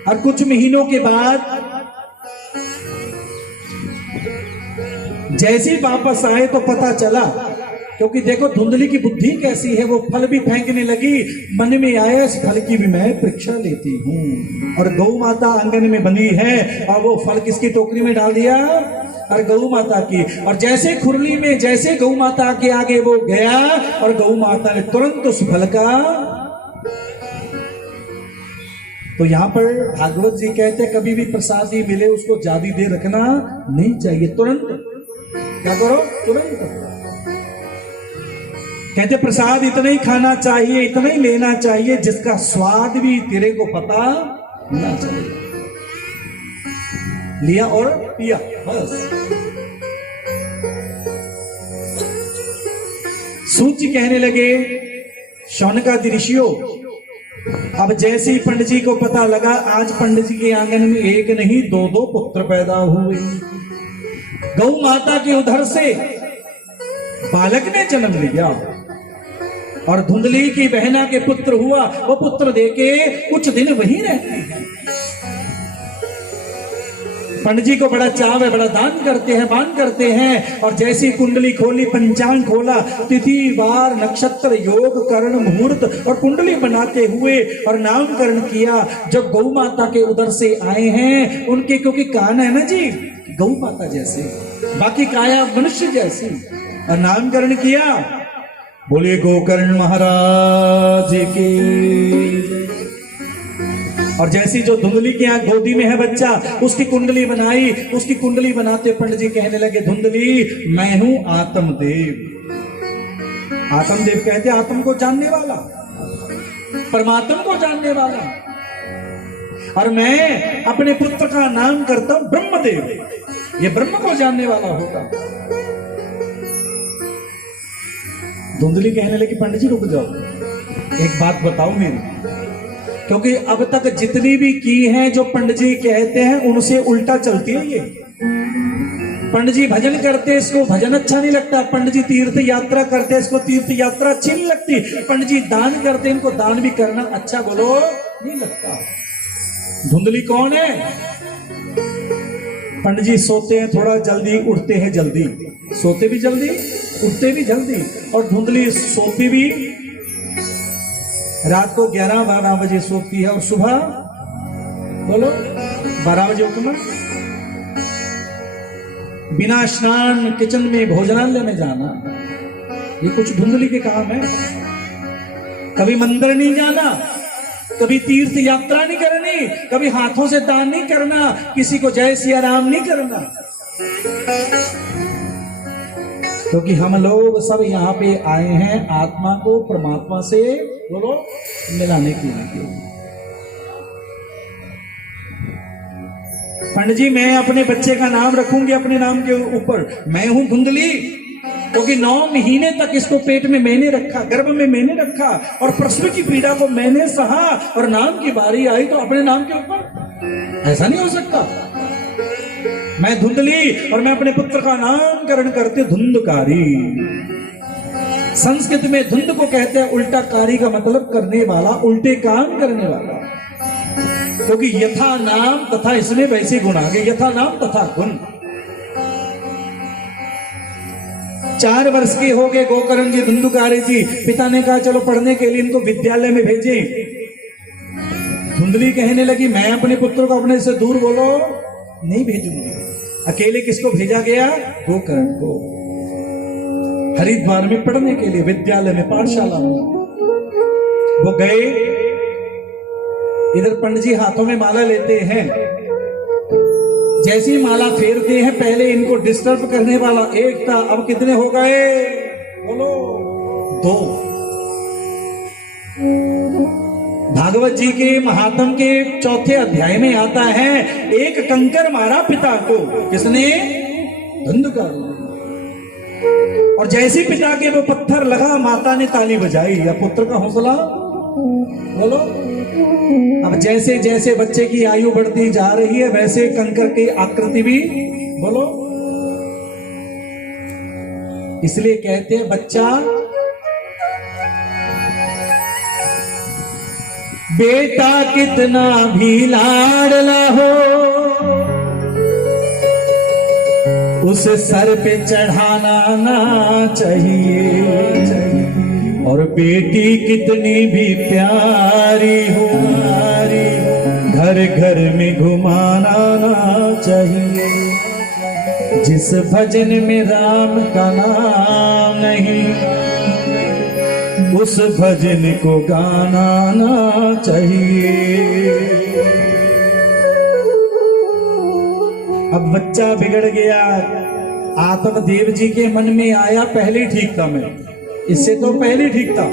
और कुछ महीनों के बाद जैसे ही वापस आए तो पता चला, क्योंकि देखो धुंधली की बुद्धि कैसी है, वो फल भी फेंकने लगी, मन में आया इस फल की भी मैं परीक्षा लेती हूं, और गौ माता आंगन में बंधी है, और वो फल किसकी टोकरी में डाल दिया, और गौ माता की। और जैसे खुरली में जैसे गौ माता के आगे वो गया, और गौ माता ने तुरंत उस फल का, तो यहां पर भागवत जी कहते हैं कभी भी प्रसादी मिले उसको ज्यादा देर रखना नहीं चाहिए, तुरंत क्या करो, तुरंत। कहते प्रसाद इतना ही खाना चाहिए, इतना ही लेना चाहिए जिसका स्वाद भी तेरे को पता होना चाहिए। लिया और पिया बस। सूत जी कहने लगे, शौनकादि ऋषियों, अब जैसे ही पंडित जी को पता लगा आज पंडित जी के आंगन में एक नहीं दो दो पुत्र पैदा हुए, गौ माता के उधर से बालक ने जन्म लिया, और धुंधली की बहना के पुत्र हुआ, वो पुत्र देके कुछ दिन वहीं रहते हैं। पंडित जी को बड़ा चाव है, बड़ा दान करते हैं, दान करते हैं, और जैसी कुंडली खोली, पंचांग खोला, तिथि वार नक्षत्र योग कर्ण मुहूर्त, और कुंडली बनाते हुए और नामकरण किया। जब गौ माता के उधर से आए हैं, उनके क्योंकि कान है ना जी गौ माता जैसे, बाकी काया मनुष्य जैसी, और नामकरण किया, बोले गोकर्ण महाराज की। और जैसी जो धुंधली के यहाँ गोदी में है बच्चा, उसकी कुंडली बनाई, उसकी कुंडली बनाते पंडित जी कहने लगे, धुंधली मैं हूं आत्मदेव। आत्मदेव कहते आत्म को जानने वाला, परमात्मा को जानने वाला, और मैं अपने पुत्र का नाम करता हूं ब्रह्मदेव, ये ब्रह्म को जानने वाला होगा। धुंधली कहने लगी, पंडित जी रुक जाओ, एक बात बताओ मेरी, क्योंकि अब तक जितनी भी की है जो पंडित जी कहते हैं उनसे उल्टा चलती है ये। पंडित जी भजन करते इसको भजन अच्छा नहीं लगता, पंडित जी तीर्थ यात्रा करते इसको तीर्थ यात्रा अच्छी नहीं लगती, पंडित जी दान करते इनको दान भी करना अच्छा बोलो नहीं लगता। धुंधली कौन है? पंडित जी सोते हैं थोड़ा जल्दी, उठते हैं जल्दी, सोते भी जल्दी उठते भी जल्दी, और धुंधली सोती भी रात को 11-12 बजे सोती है, और सुबह बोलो 12 बजे उठना, बिना स्नान किचन में भोजनालय में जाना, ये कुछ धुंधली के काम है। कभी मंदिर नहीं जाना, कभी तीर्थ यात्रा नहीं करनी, कभी हाथों से दान नहीं करना, किसी को जय सिया राम नहीं करना, क्योंकि हम लोग सब यहाँ पे आए हैं आत्मा को परमात्मा से बोलो मिलाने के लिए। पंडित जी मैं अपने बच्चे का नाम रखूंगी अपने नाम के ऊपर, मैं हूं धुंधली, क्योंकि 9 महीने तक इसको पेट में मैंने रखा, गर्भ में मैंने रखा, और प्रसव की पीड़ा को मैंने सहा, और नाम की बारी आई तो अपने नाम के ऊपर, ऐसा नहीं हो सकता। मैं धुंधली और मैं अपने पुत्र का नामकरण करते धुंधकारी। संस्कृत में धुंध को कहते हैं उल्टा, कारी का मतलब करने वाला, उल्टे काम करने वाला, क्योंकि यथा नाम तथा इसमें वैसे गुण आ गए, यथा नाम तथा गुण। 4 वर्ष के हो गए गोकर्ण जी धुंधुकारी जी, पिता ने कहा चलो पढ़ने के लिए इनको विद्यालय में भेजें। धुंधली कहने लगी मैं अपने पुत्र को अपने से दूर बोलो नहीं भेजूंगी। अकेले किसको भेजा गया? गोकर्ण को, हरिद्वार में पढ़ने के लिए, विद्यालय में, पाठशाला में वो गए। इधर पंडित जी हाथों में माला लेते हैं, जैसी माला फेरते हैं पहले इनको डिस्टर्ब करने वाला एक था, अब कितने हो गए बोलो? 2। भागवत जी के महात्म के 4थे अध्याय में आता है, एक कंकर मारा पिता को, किसने? धुंधकारी। और जैसे पिता के वो पत्थर लगा, माता ने ताली बजाई। या पुत्र का हौसला बोलो। अब जैसे जैसे बच्चे की आयु बढ़ती जा रही है, वैसे कंकर की आकृति भी बोलो। इसलिए कहते हैं बच्चा बेटा कितना भी लाडला हो, उसे सर पे चढ़ाना ना चाहिए। और बेटी कितनी भी प्यारी हो, घर घर में घुमाना ना चाहिए। जिस भजन में राम का नाम नहीं, उस भजन को गाना ना चाहिए। अब बच्चा बिगड़ गया, आत्मदेव जी के मन में आया, पहले ही ठीक था मैं, इससे तो पहले ही ठीक था।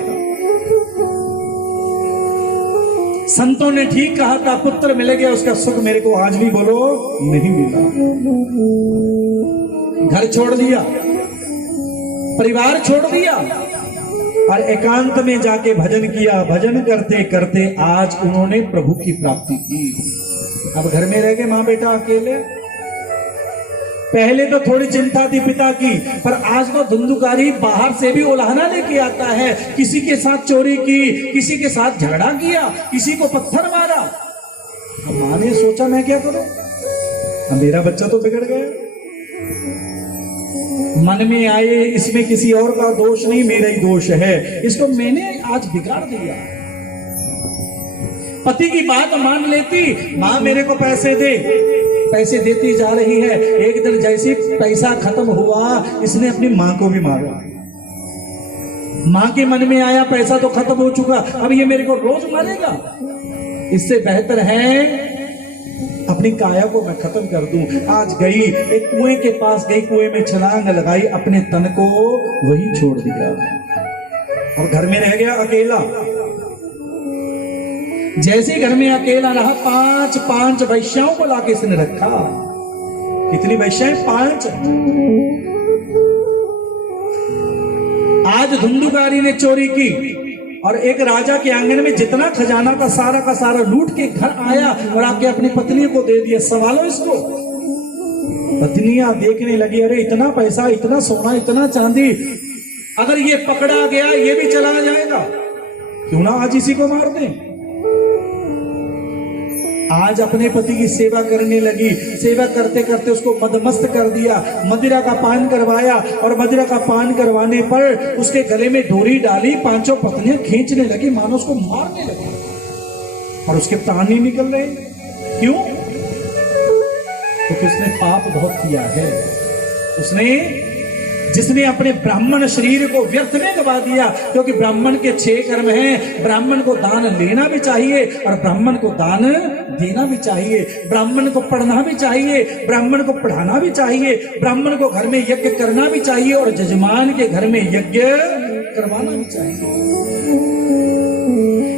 संतों ने ठीक कहा था, पुत्र मिल गया, उसका सुख मेरे को आज भी बोलो नहीं मिला। घर छोड़ दिया, परिवार छोड़ दिया और एकांत में जाके भजन किया। भजन करते करते आज उन्होंने प्रभु की प्राप्ति की। अब घर में रह गए मां बेटा अकेले। पहले तो थोड़ी चिंता थी पिता की, पर आज तो धुंधुकारी बाहर से भी उलाहना लेके आता है। किसी के साथ चोरी की, किसी के साथ झगड़ा किया, किसी को पत्थर मारा। अब मां ने सोचा मैं क्या करूं, अब मेरा बच्चा तो बिगड़ गया। मन में आए इसमें किसी और का दोष नहीं, मेरा ही दोष है, इसको मैंने आज बिगाड़ दिया। पति की बात मान लेती, मां मेरे को पैसे दे, पैसे देती जा रही है। एक दिन जैसे पैसा खत्म हुआ, इसने अपनी मां को भी मारा। मां के मन में आया पैसा तो खत्म हो चुका, अब ये मेरे को रोज मारेगा। इससे बेहतर है अपनी काया को मैं खत्म कर दूं। आज गई, एक कुएं के पास गई, कुएं में छलांग लगाई, अपने तन को वही छोड़ दिया और घर में रह गया अकेला। जैसे घर में अकेला रहा, पांच वैश्याओं को लाके इसने रखा। कितनी वैश्याएं? 5। आज धुंधुकारी ने चोरी की और एक राजा के आंगन में जितना खजाना था सारा का सारा लूट के घर आया और आके अपनी पत्नी को दे दिया। सवालो इसको। पत्नियां देखने लगी, अरे इतना पैसा, इतना सोना, इतना चांदी, अगर ये पकड़ा गया ये भी चला जाएगा, क्यों ना आज इसी को मार दें। आज अपने पति की सेवा करने लगी। सेवा करते करते उसको मदमस्त कर दिया, मदिरा का पान करवाया और मदिरा का पान करवाने पर उसके गले में डोरी डाली। 5 पत्नियां खींचने लगी, मानो उसको मारने लगी और उसके प्राण ही निकल रहे। क्यों? क्योंकि उसने पाप बहुत किया है। जिसने अपने ब्राह्मण शरीर को व्यर्थ में गवा दिया। क्योंकि ब्राह्मण के 6 कर्म हैं। ब्राह्मण को दान लेना भी चाहिए और ब्राह्मण को दान देना भी चाहिए। ब्राह्मण को पढ़ना भी चाहिए, ब्राह्मण को पढ़ाना भी चाहिए, ब्राह्मण को घर में यज्ञ करना भी चाहिए और जजमान के घर में यज्ञ करवाना भी चाहिए।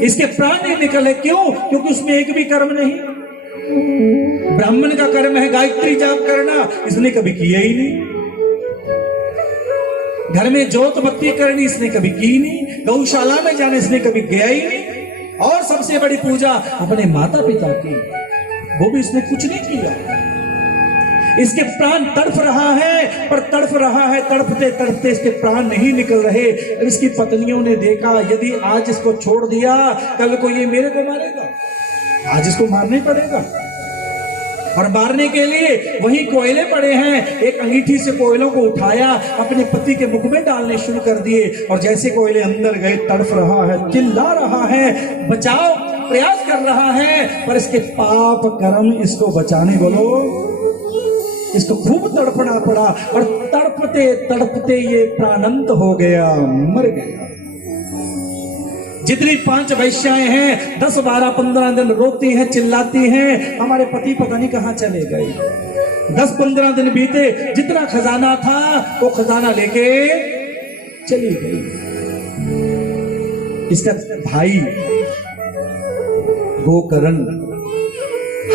इसके प्राण नहीं निकले। क्यों? क्योंकि उसमें एक भी कर्म नहीं। ब्राह्मण का कर्म है गायत्री जाप करना, इसने कभी किया ही नहीं। घर में जोत बत्ती करनी, इसने कभी की नहीं। गौशाला में जाने, इसने कभी गया ही नहीं। और सबसे बड़ी पूजा अपने माता पिता की, वो भी इसने कुछ नहीं किया। इसके प्राण तड़फ रहा है, पर तड़फ रहा है, तड़पते तड़पते इसके प्राण नहीं निकल रहे। इसकी पत्नियों ने देखा, यदि आज इसको छोड़ दिया, कल को ये मेरे को मारेगा, आज इसको मारना ही पड़ेगा। और मारने के लिए वही कोयले पड़े हैं। एक अंगीठी से कोयलों को उठाया, अपने पति के मुख में डालने शुरू कर दिए और जैसे कोयले अंदर गए, तड़फ रहा है, चिल्ला रहा है, बचाओ प्रयास कर रहा है, पर इसके पाप कर्म इसको बचाने, बोलो, इसको खूब तड़पना पड़ा और तड़पते तड़पते ये प्राणंत हो गया, मर गया। जितनी 5 वैश्याएं हैं 10, 12, 15 दिन रोती हैं, चिल्लाती हैं, हमारे पति पता नहीं कहां चले गए। 10-15 दिन बीते, जितना खजाना था वो खजाना लेके चली गई। इसका भाई गोकर्ण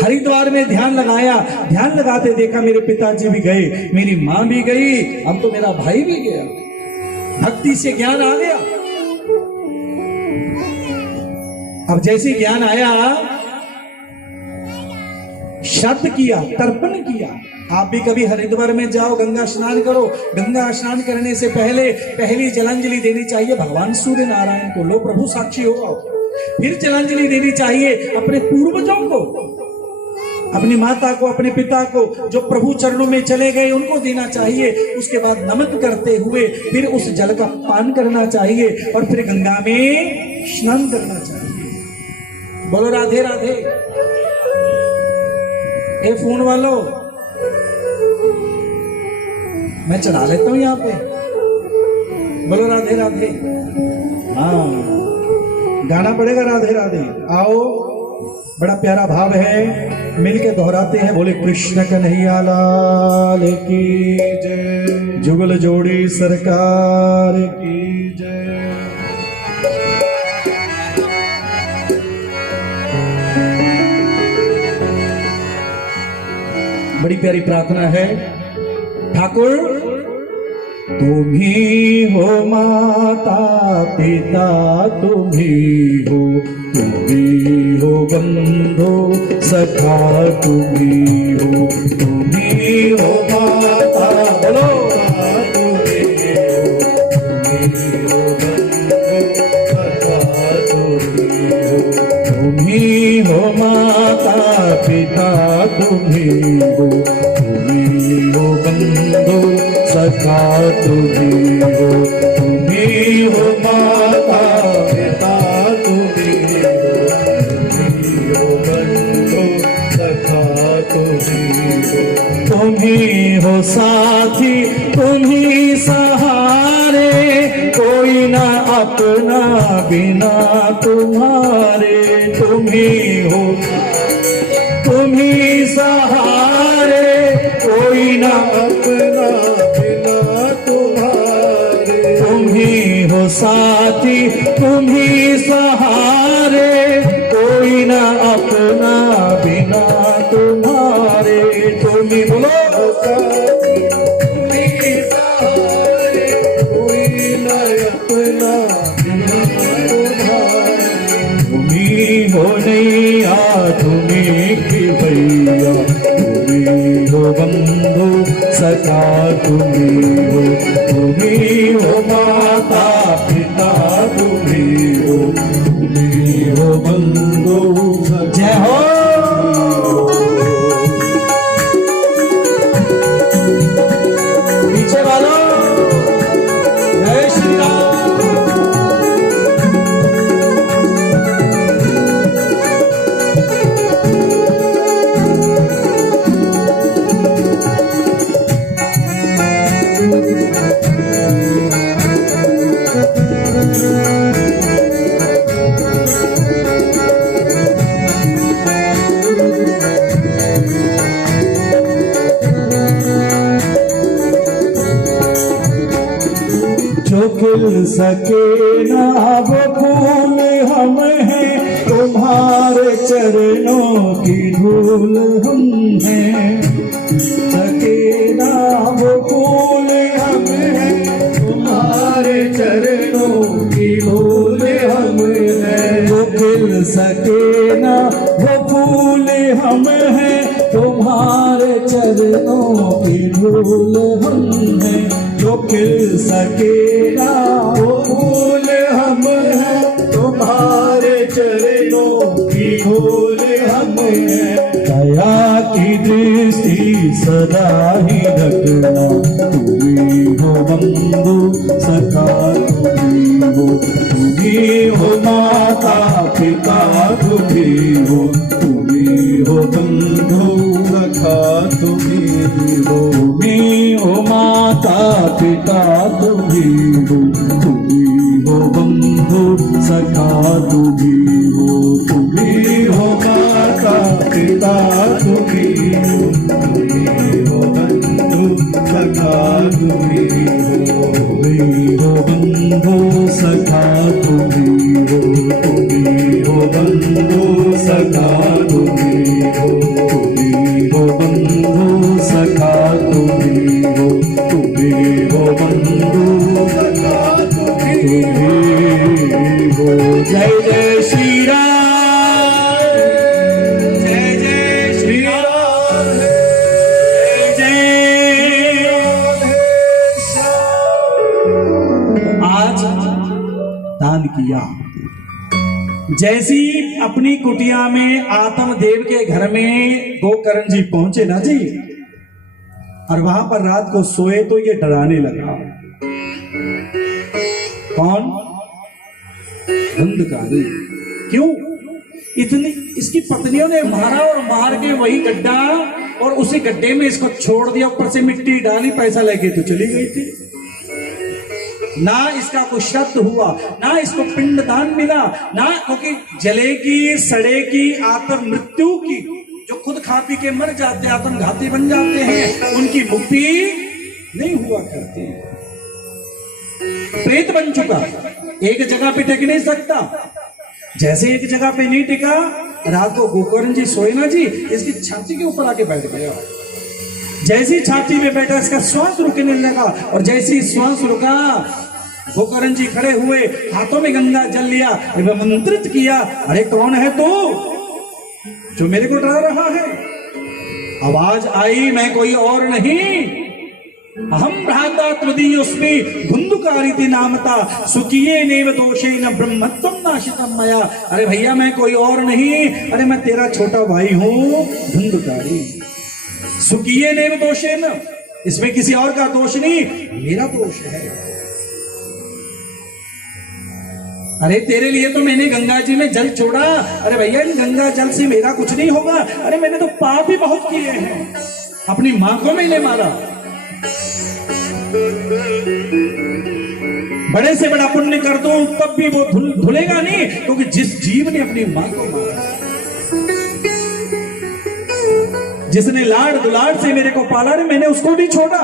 हरिद्वार में ध्यान लगाया, ध्यान लगाते देखा मेरे पिताजी भी गए, मेरी मां भी गई, अब तो मेरा भाई भी गया। भक्ति से ज्ञान आ गया। अब जैसे ज्ञान आया, श्राद्ध किया, तर्पण किया। आप भी कभी हरिद्वार में जाओ, गंगा स्नान करो। गंगा स्नान करने से पहले पहली जलांजलि देनी चाहिए भगवान सूर्य नारायण को। लो प्रभु साक्षी हो आओ। फिर जलांजलि देनी चाहिए अपने पूर्वजों को, अपनी माता को, अपने पिता को, जो प्रभु चरणों में चले गए उनको देना चाहिए। उसके बाद नमन करते हुए फिर उस जल का पान करना चाहिए और फिर गंगा में स्नान करना चाहिए। बोलो राधे राधे। ए फोन वालों, मैं चढ़ा लेता हूं यहां पे। बोलो राधे राधे। हाँ, गाना पड़ेगा राधे राधे। आओ, बड़ा प्यारा भाव है, मिलके दोहराते हैं। बोले कृष्ण कन्हैया लाल की जय, जुगल जोड़ी सरकार की जय। बड़ी प्यारी प्रार्थना है। ठाकुर तुम ही हो माता पिता, तुम ही हो बंधु सखा, तुम ही हो माता, बोलो तुम ही हो बंधु सखा, तुम ही हो माता पिता, तुम ही हो बंधु सखा, तुम ही हो माता पिता, तुम हो बंधु सखा, तुम ही हो साथी, तुम ही सहारे, कोई ना अपना बिना तुम्हारे। तुम ही सहारे, कोई ना अपना बिना तुम्हारे। तुम ही हो साथी, तुम ही सहारे, कोई ना अपना बिना तुम्हारे। तुम ही बोलो साथी, तुम ही सहारे, कोई ना अपना बिना तुम्हारे। तुम ही हो नैया, तुम ही की भैया, तुम हो बंधु सखा, तुम हो माता पिता, तुम हो बंधु। जय हो। पीछे वालों, जय श्री राम। जो खिल सके ना वो फूल हम हैं, तुम्हारे चरणों की धूल हम हैं। सके ना वो फूल हम हैं, तुम्हारे चरणों की धूल हम हैं। जो खिल सके ना वो फूल हम हैं, तुम्हारे चरणों की धूल हम हैं। जो खिल सके ना वो फूल हम हैं, तुम्हारे चरणों की धूल हम हैं। दया की दृष्टि सदा ही रखना, तुम्ही हो बंधु सखा, तुम्ही हो माता पिता, तुम्ही हो बंधु सखा, तुम्ही हो माता पिता, तुम्ही हो बंधु सखा, तुम्ही हो माता पिता, तुम्ही हो बंधु सखा, तुम्ही हो बंधु सखा, तुम्ही हो बंधु सखा, तुम्ही हो बंधु सखा, तुम्ही हो बंधु सखा। जय जय श्री राम, जय जय श्री राम, जय आज दान किया। जैसी अपनी कुटिया में आत्मदेव के घर में गोकर्ण जी पहुंचे ना जी, और वहां पर रात को सोए तो ये डराने लगा। कौन? धुंधकारी। क्यों? इतनी इसकी पत्नियों ने मारा और मार के वही गड्ढा और उसी गड्ढे में इसको छोड़ दिया, ऊपर से मिट्टी डाली, पैसा लेके तो चली गई थी। ना इसका कोई शब्द हुआ, ना इसको पिंडदान मिला, ना क्योंकि जलेगी सड़ेगी आत्म मृत्यु की, जो खुद खा पी के मर जाते आत्मघाती बन जाते हैं, उनकी मुक्ति नहीं हुआ करती। प्रेत बन चुका, एक जगह पे टिक नहीं सकता। जैसे एक जगह पे नहीं टिका, रात को गोकर्ण जी सोए ना जी, इसकी छाती के ऊपर आके बैठ गया। जैसी छाती में बैठा इसका श्वास रुकने लगा, और जैसी श्वास रुका गोकर्ण जी खड़े हुए, हाथों में गंगा जल लिया एवं मंत्रित किया, अरे कौन है तू जो मेरे को डरा रहा है? आवाज आई, मैं कोई और नहीं, अहम भ्राता त्वदीयोस्मि धुंधुकारिति नामता सुकिये नेव दोषेन ब्रह्मत्वं नाशितम मया। अरे भैया मैं कोई और नहीं, अरे मैं तेरा छोटा भाई हूं धुंधुकारी। सुकिये नेव दोषेन, इसमें किसी और का दोष नहीं, मेरा दोष है। अरे तेरे लिए तो मैंने गंगा जी में जल छोड़ा। अरे भैया इन गंगा जल से मेरा कुछ नहीं होगा। अरे मैंने तो पाप ही बहुत किए हैं, अपनी मां को मैंने मारा, बड़े से बड़ा पुण्य कर दो तब भी वो धुलेगा नहीं, क्योंकि जिस जीव ने अपनी मां को मारा, जिसने लाड़ दुलाड़ से मेरे को पाला, रे मैंने उसको भी छोड़ा।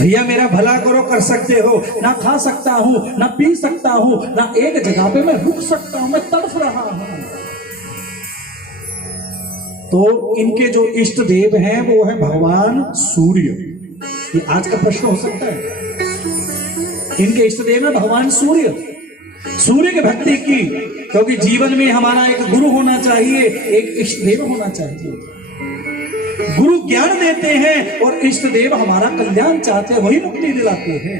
भैया मेरा भला करो, कर सकते हो, ना खा सकता हूं, ना पी सकता हूं, ना एक जगह पे मैं रुक सकता हूं, मैं तड़फ रहा हूं। तो इनके जो इष्ट देव हैं वो है भगवान सूर्य। ये आज का प्रश्न हो सकता है। इनके इष्ट देव है भगवान सूर्य। सूर्य की भक्ति की, क्योंकि जीवन में हमारा एक गुरु होना चाहिए, एक इष्ट देव होना चाहिए। गुरु ज्ञान देते हैं और इष्ट देव हमारा कल्याण चाहते हैं, वही मुक्ति दिलाते हैं।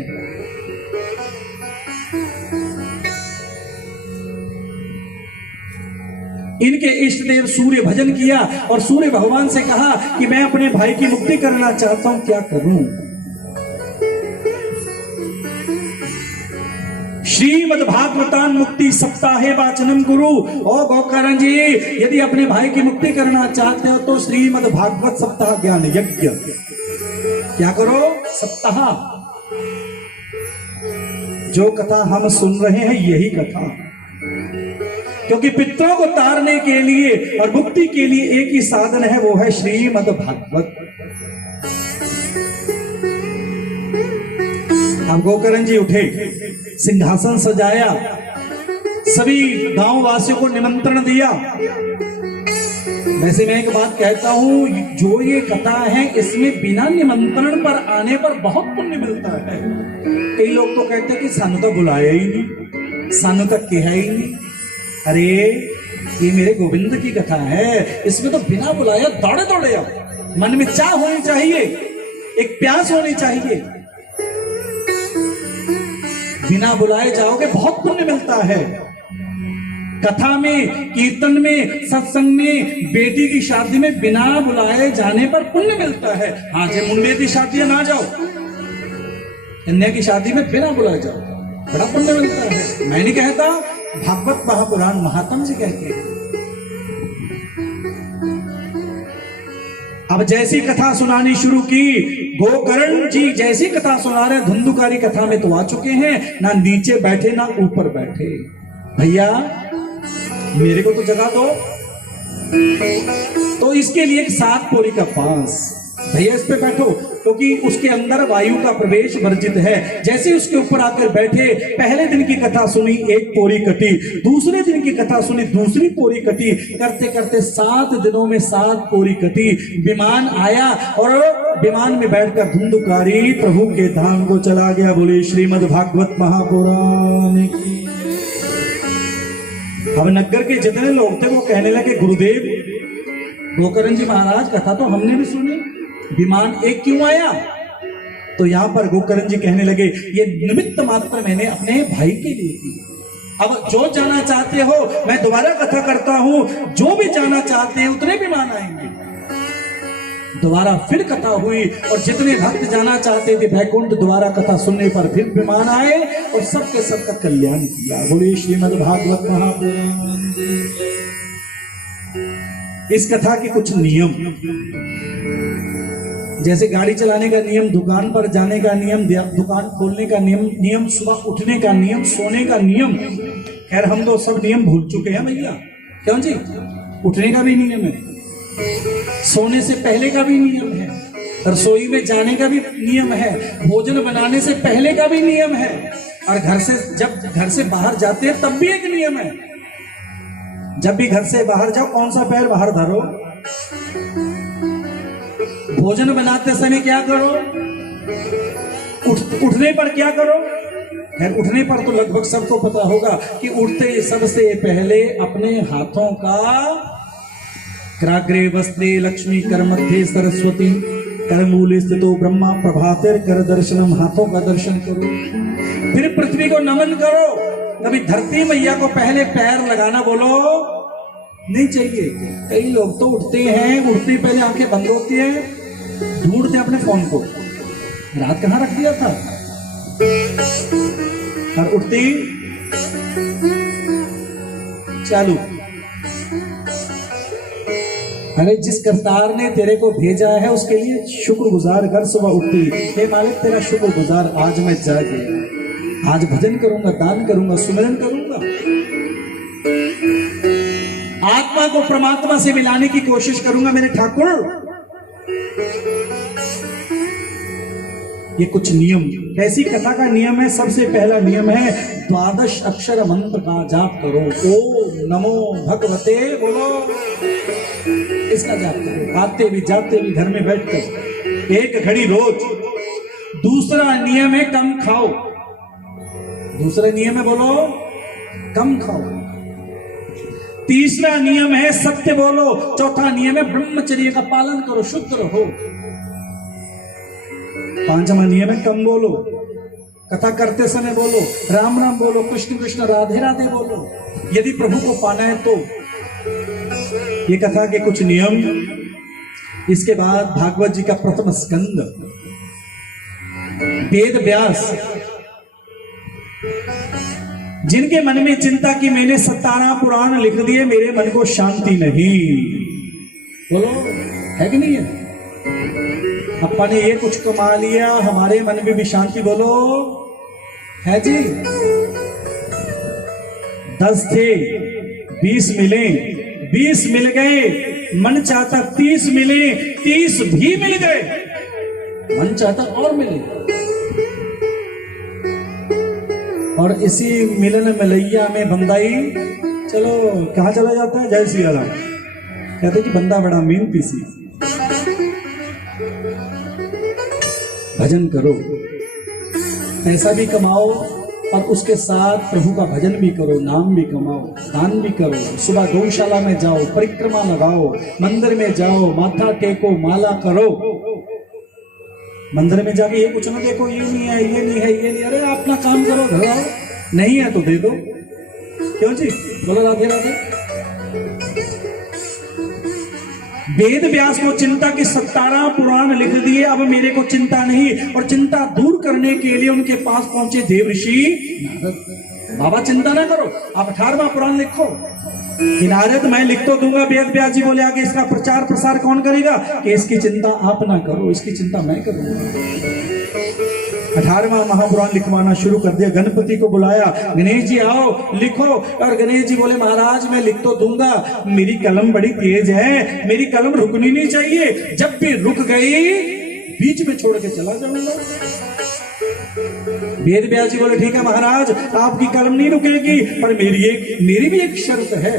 इनके इष्ट देव सूर्य भजन किया और सूर्य भगवान से कहा कि मैं अपने भाई की मुक्ति करना चाहता हूं, क्या करूं? श्रीमद् भागवतान मुक्ति सप्ताहे वाचनम गुरु। ओ गोकर्ण जी, यदि अपने भाई की मुक्ति करना चाहते हो तो श्रीमद् भागवत सप्ताह ज्ञान यज्ञ क्या करो? सप्ताह। जो कथा हम सुन रहे हैं यही कथा, क्योंकि पितरों को तारने के लिए और मुक्ति के लिए एक ही साधन है, वो है श्रीमद् भागवत। अब गोकर्ण जी उठे, सिंहासन सजाया, सभी गांव वासियों को निमंत्रण दिया। वैसे मैं एक बात कहता हूं, जो ये कथा है इसमें बिना निमंत्रण पर आने पर बहुत पुण्य मिलता है। कई लोग तो कहते हैं कि सानू तो बुलाया ही नहीं, सानू तक कहा ही नहीं। अरे ये मेरे गोविंद की कथा है, इसमें तो बिना बुलाया दौड़े दौड़े आओ। मन में चाह होनी चाहिए, एक प्यास होनी चाहिए। बिना बुलाए जाओगे बहुत पुण्य मिलता है। कथा में, कीर्तन में, सत्संग में, बेटी की शादी में बिना बुलाए जाने पर पुण्य मिलता है। हाँ जी, मुंडे की शादी ना जाओ, अन्य की शादी में बिना बुलाए जाओ, बड़ा पुण्य मिलता है। मैं नहीं कहता, भागवत महापुराण महात्म जी कहते हैं। अब जैसी कथा सुनानी शुरू की, गोकर्ण जी जैसी कथा सुना रहे, धुंधुकारी कथा में तो आ चुके हैं, ना नीचे बैठे ना ऊपर बैठे। भैया मेरे को तो जगह दो। तो इसके लिए एक 7 पोरी का पास, भैया इस पे बैठो। क्योंकि उसके अंदर वायु का प्रवेश वर्जित है। जैसे उसके ऊपर आकर बैठे, पहले दिन की कथा सुनी, एक पोरी कटी, दूसरे दिन की कथा सुनी, दूसरी पोरी कटी, करते करते 7 दिनों में 7 पोरी कटी। विमान आया और विमान में बैठकर धुंधुकारी प्रभु के धाम को चला गया। बोले श्रीमद् भागवत महापुराण की। अब नगर के जितने लोग थे वो कहने लगे, गुरुदेव गोकर्ण जी महाराज कथा तो हमने भी सुनी, विमान एक क्यों आया? तो यहां पर गोकर्ण जी कहने लगे, ये निमित्त मात्र मैंने अपने भाई के लिए की। अब जो जाना चाहते हो, मैं दोबारा कथा करता हूं, जो भी जाना चाहते हैं उतने विमान आएंगे। दोबारा फिर कथा हुई और जितने भक्त जाना चाहते थे वैकुंठ, दोबारा कथा सुनने पर फिर विमान आए और सबके सबका कल्याण किया। बोले श्रीमद् भागवत महापुराण। इस कथा के कुछ नियम, जैसे गाड़ी चलाने का नियम, दुकान पर जाने का नियम, दुकान खोलने का नियम, सुबह उठने का नियम, सोने का नियम। खैर हम तो सब नियम भूल चुके हैं भैया, क्यों जी? उठने का भी नियम है, सोने से पहले का भी नियम है, रसोई में जाने का भी नियम है, भोजन बनाने से पहले का भी नियम है, और जब घर से बाहर जाते हैं तब भी एक नियम है। जब भी घर से बाहर जाओ, कौन सा पैर बाहर धरो? भोजन बनाते समय क्या करो? उठने पर क्या करो? खैर उठने पर तो लगभग सबको पता होगा कि उठते सबसे पहले अपने हाथों का कराग्रे वस्त्रे लक्ष्मी कर मध्य सरस्वती कर मूले स्थितो ब्रह्मा प्रभातेर कर दर्शनम, हाथों का दर्शन करो। फिर पृथ्वी को नमन करो। कभी धरती मैया को पहले पैर लगाना बोलो नहीं चाहिए। कई लोग तो उठते हैं, उठते पहले आंखें बंद होती हैं, ढूंढते हैं अपने फोन को, रात कहां रख दिया था, और उठती चालू। अरे जिस करतार ने तेरे को भेजा है उसके लिए शुक्रगुजार कर। सुबह उठती, हे मालिक तेरा शुक्रगुजार, आज मैं जाग गया, आज भजन करूंगा, दान करूंगा, सुमिरन करूंगा। आत्मा को परमात्मा से मिलाने की कोशिश करूंगा मेरे ठाकुर। ये कुछ नियम, ऐसी कथा का नियम है। सबसे पहला नियम है 12 अक्षर मंत्र का जाप करो। ओम नमो भगवते बोलो, इसका जाप करो, आते भी जाते भी घर में बैठकर 1 घड़ी रोज। दूसरा नियम है कम खाओ। दूसरा नियम है बोलो कम खाओ। तीसरा नियम है सत्य बोलो। चौथा नियम है ब्रह्मचर्य का पालन करो, शुद्ध रहो। पांचवा नियम है कम बोलो। कथा करते समय बोलो राम राम बोलो, कृष्ण कृष्ण राधे राधे बोलो, यदि प्रभु को पाना है तो। ये कथा के कुछ नियम। इसके बाद भागवत जी का प्रथम स्कंद, वेद व्यास जिनके मन में चिंता की मैंने 17 पुराण लिख दिए, मेरे मन को शांति नहीं। बोलो है कि नहीं है? अपन ने ये कुछ कमा लिया, हमारे मन में भी शांति बोलो है जी। 10 थे 20 मिले, 20 मिल गए, मन चाहता 30 मिले, 30 भी मिल गए, मन चाहता और मिले। और इसी मिलन मिलैया में बंदाई चलो कहां चला जाता है? जय सिया राम। कहते कि बंदा बड़ा मेहनती सी। भजन करो, पैसा भी कमाओ और उसके साथ प्रभु का भजन भी करो, नाम भी कमाओ, दान भी करो। सुबह गौशाला में जाओ, परिक्रमा लगाओ, मंदिर में जाओ, माथा टेको, माला करो। मंदिर में जाके ये कुछ ना देखो, ये नहीं है, ये नहीं है, ये नहीं। अरे अपना काम करो, घर आओ, नहीं है तो दे दो। क्यों जी? बोलो राधे राधे। वेद व्यास को चिंता की 17 पुराण लिख दिए, अब मेरे को चिंता नहीं। और चिंता दूर करने के लिए उनके पास पहुंचे देव ऋषि नारद। बाबा चिंता ना करो, आप 18वां पुराण लिखो। नारद मैं लिख तो दूंगा। वेद व्यास जी बोले आगे इसका प्रचार प्रसार कौन करेगा? कि इसकी चिंता आप ना करो, इसकी चिंता मैं करूंगा। 18वां महापुराण लिखवाना शुरू कर दिया। गणपति को बुलाया, गणेश जी आओ लिखो। और गणेश जी बोले महाराज मैं लिख तो दूंगा, मेरी कलम बड़ी तेज है, मेरी कलम रुकनी नहीं चाहिए। जब भी रुक गई बीच में छोड़ के चला जाऊंगा। वेद व्यास जी बोले ठीक है महाराज, आपकी कलम नहीं रुकेगी, पर मेरी भी एक शर्त है।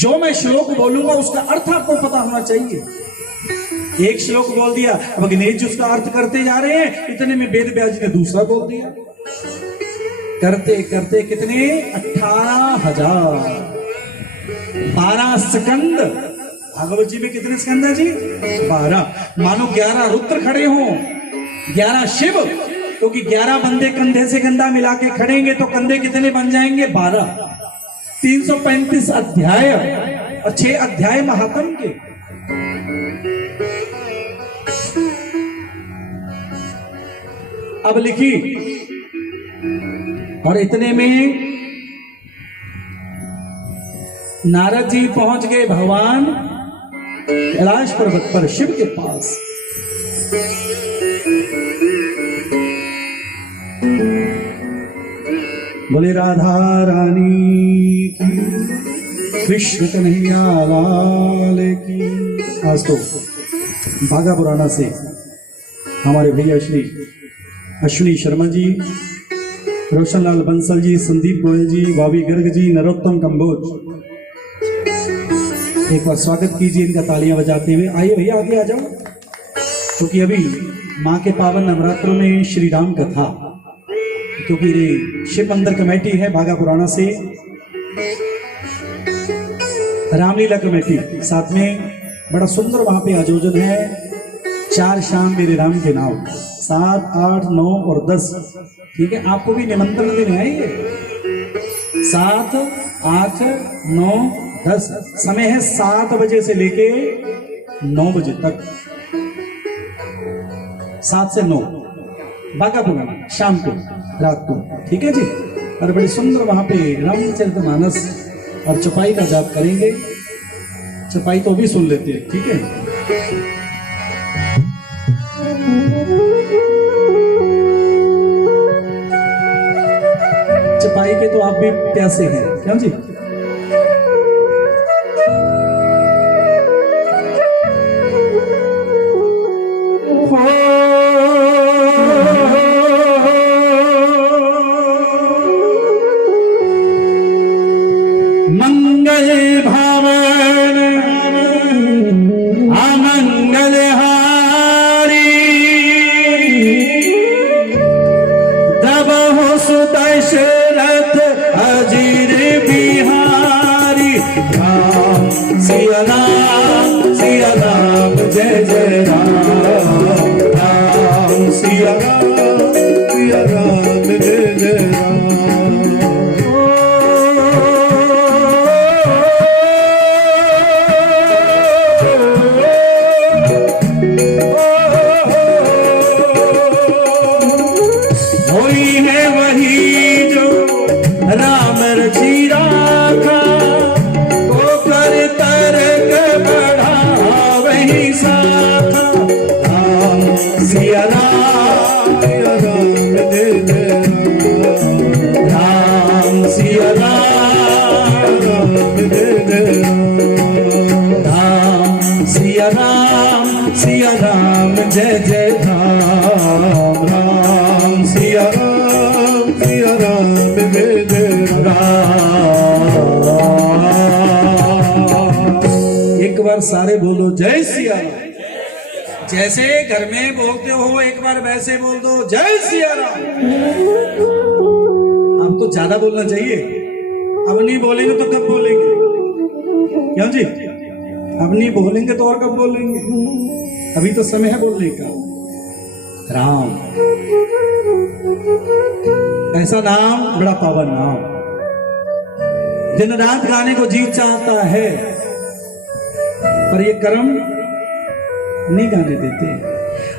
जो मैं श्लोक बोलूंगा उसका अर्थ आपको पता होना चाहिए। एक श्लोक बोल दिया, अब गणेश जी उसका अर्थ करते जा रहे हैं, इतने में वेद व्यास जी ने दूसरा बोल दिया। करते करते कितने 18,000 12 स्कंद। भागवत जी में कितने स्कंद है जी? 12। मानो 11 रुद्र खड़े हों, 11 शिव, क्योंकि 11 बंदे कंधे से कंधा मिला के खड़ेंगे तो कंधे कितने बन जाएंगे? 12। 335 अध्याय और 6 अध्याय महात्म के। अब लिखी, और इतने में नारद जी पहुंच गए भगवान कैलाश पर्वत पर शिव के पास। बोले राधा रानी की, कृष्ण कन्हैया लाल की। आज तो बागा पुराना से हमारे भैया श्री अश्विनी शर्मा जी, रोशनलाल बंसल जी, संदीप गोयल जी, भाभी गर्ग जी, नरोत्तम कंबोज, एक बार स्वागत कीजिए इनका तालियां बजाते हुए। आइए भैया आगे आ जाओ, क्योंकि अभी माँ के पावन नवरात्रों में श्री राम कथा, क्योंकि ये शिव मंदिर कमेटी है बागा पुराना से, रामलीला कमेटी साथ में बड़ा सुंदर वहां पे आयोजन है। 4 शाम मेरे राम के नाम, 7, 8, 9 और 10। ठीक है, आपको भी निमंत्रण देने आएंगे। 7, 8, 9, 10 समय है 7 बजे से लेके 9 बजे तक, 7 से 9 बागा पुराना, शाम को, रात को। ठीक है जी। और बड़ी सुंदर वहां पे रामचरितमानस और चौपाई का जाप करेंगे। चौपाई तो भी सुन लेते हैं, ठीक है। चौपाई के तो आप भी प्यासे हैं, क्यों जी? मंगल भावन अमंगल हारी, दबहु सुदशरथ अजीर बिहारी। राम सिया राम जय जय राम, राम सिया राम जय जय राम। सिया राम जय जय राम, राम सिया राम जय जय राम। एक बार सारे बोलो जय सिया राम। जैसे घर में बोलते हो एक बार वैसे बोल दो जय सिया राम। आपको ज्यादा बोलना चाहिए। अब नहीं बोलेंगे तो कब बोलेंगे? क्यों जी? अब नहीं बोलेंगे तो और कब बोलेंगे? अभी तो समय है बोलने का। राम ऐसा नाम, बड़ा पावन नाम, दिन रात गाने को जी चाहता है, पर ये कर्म नहीं गाने देते।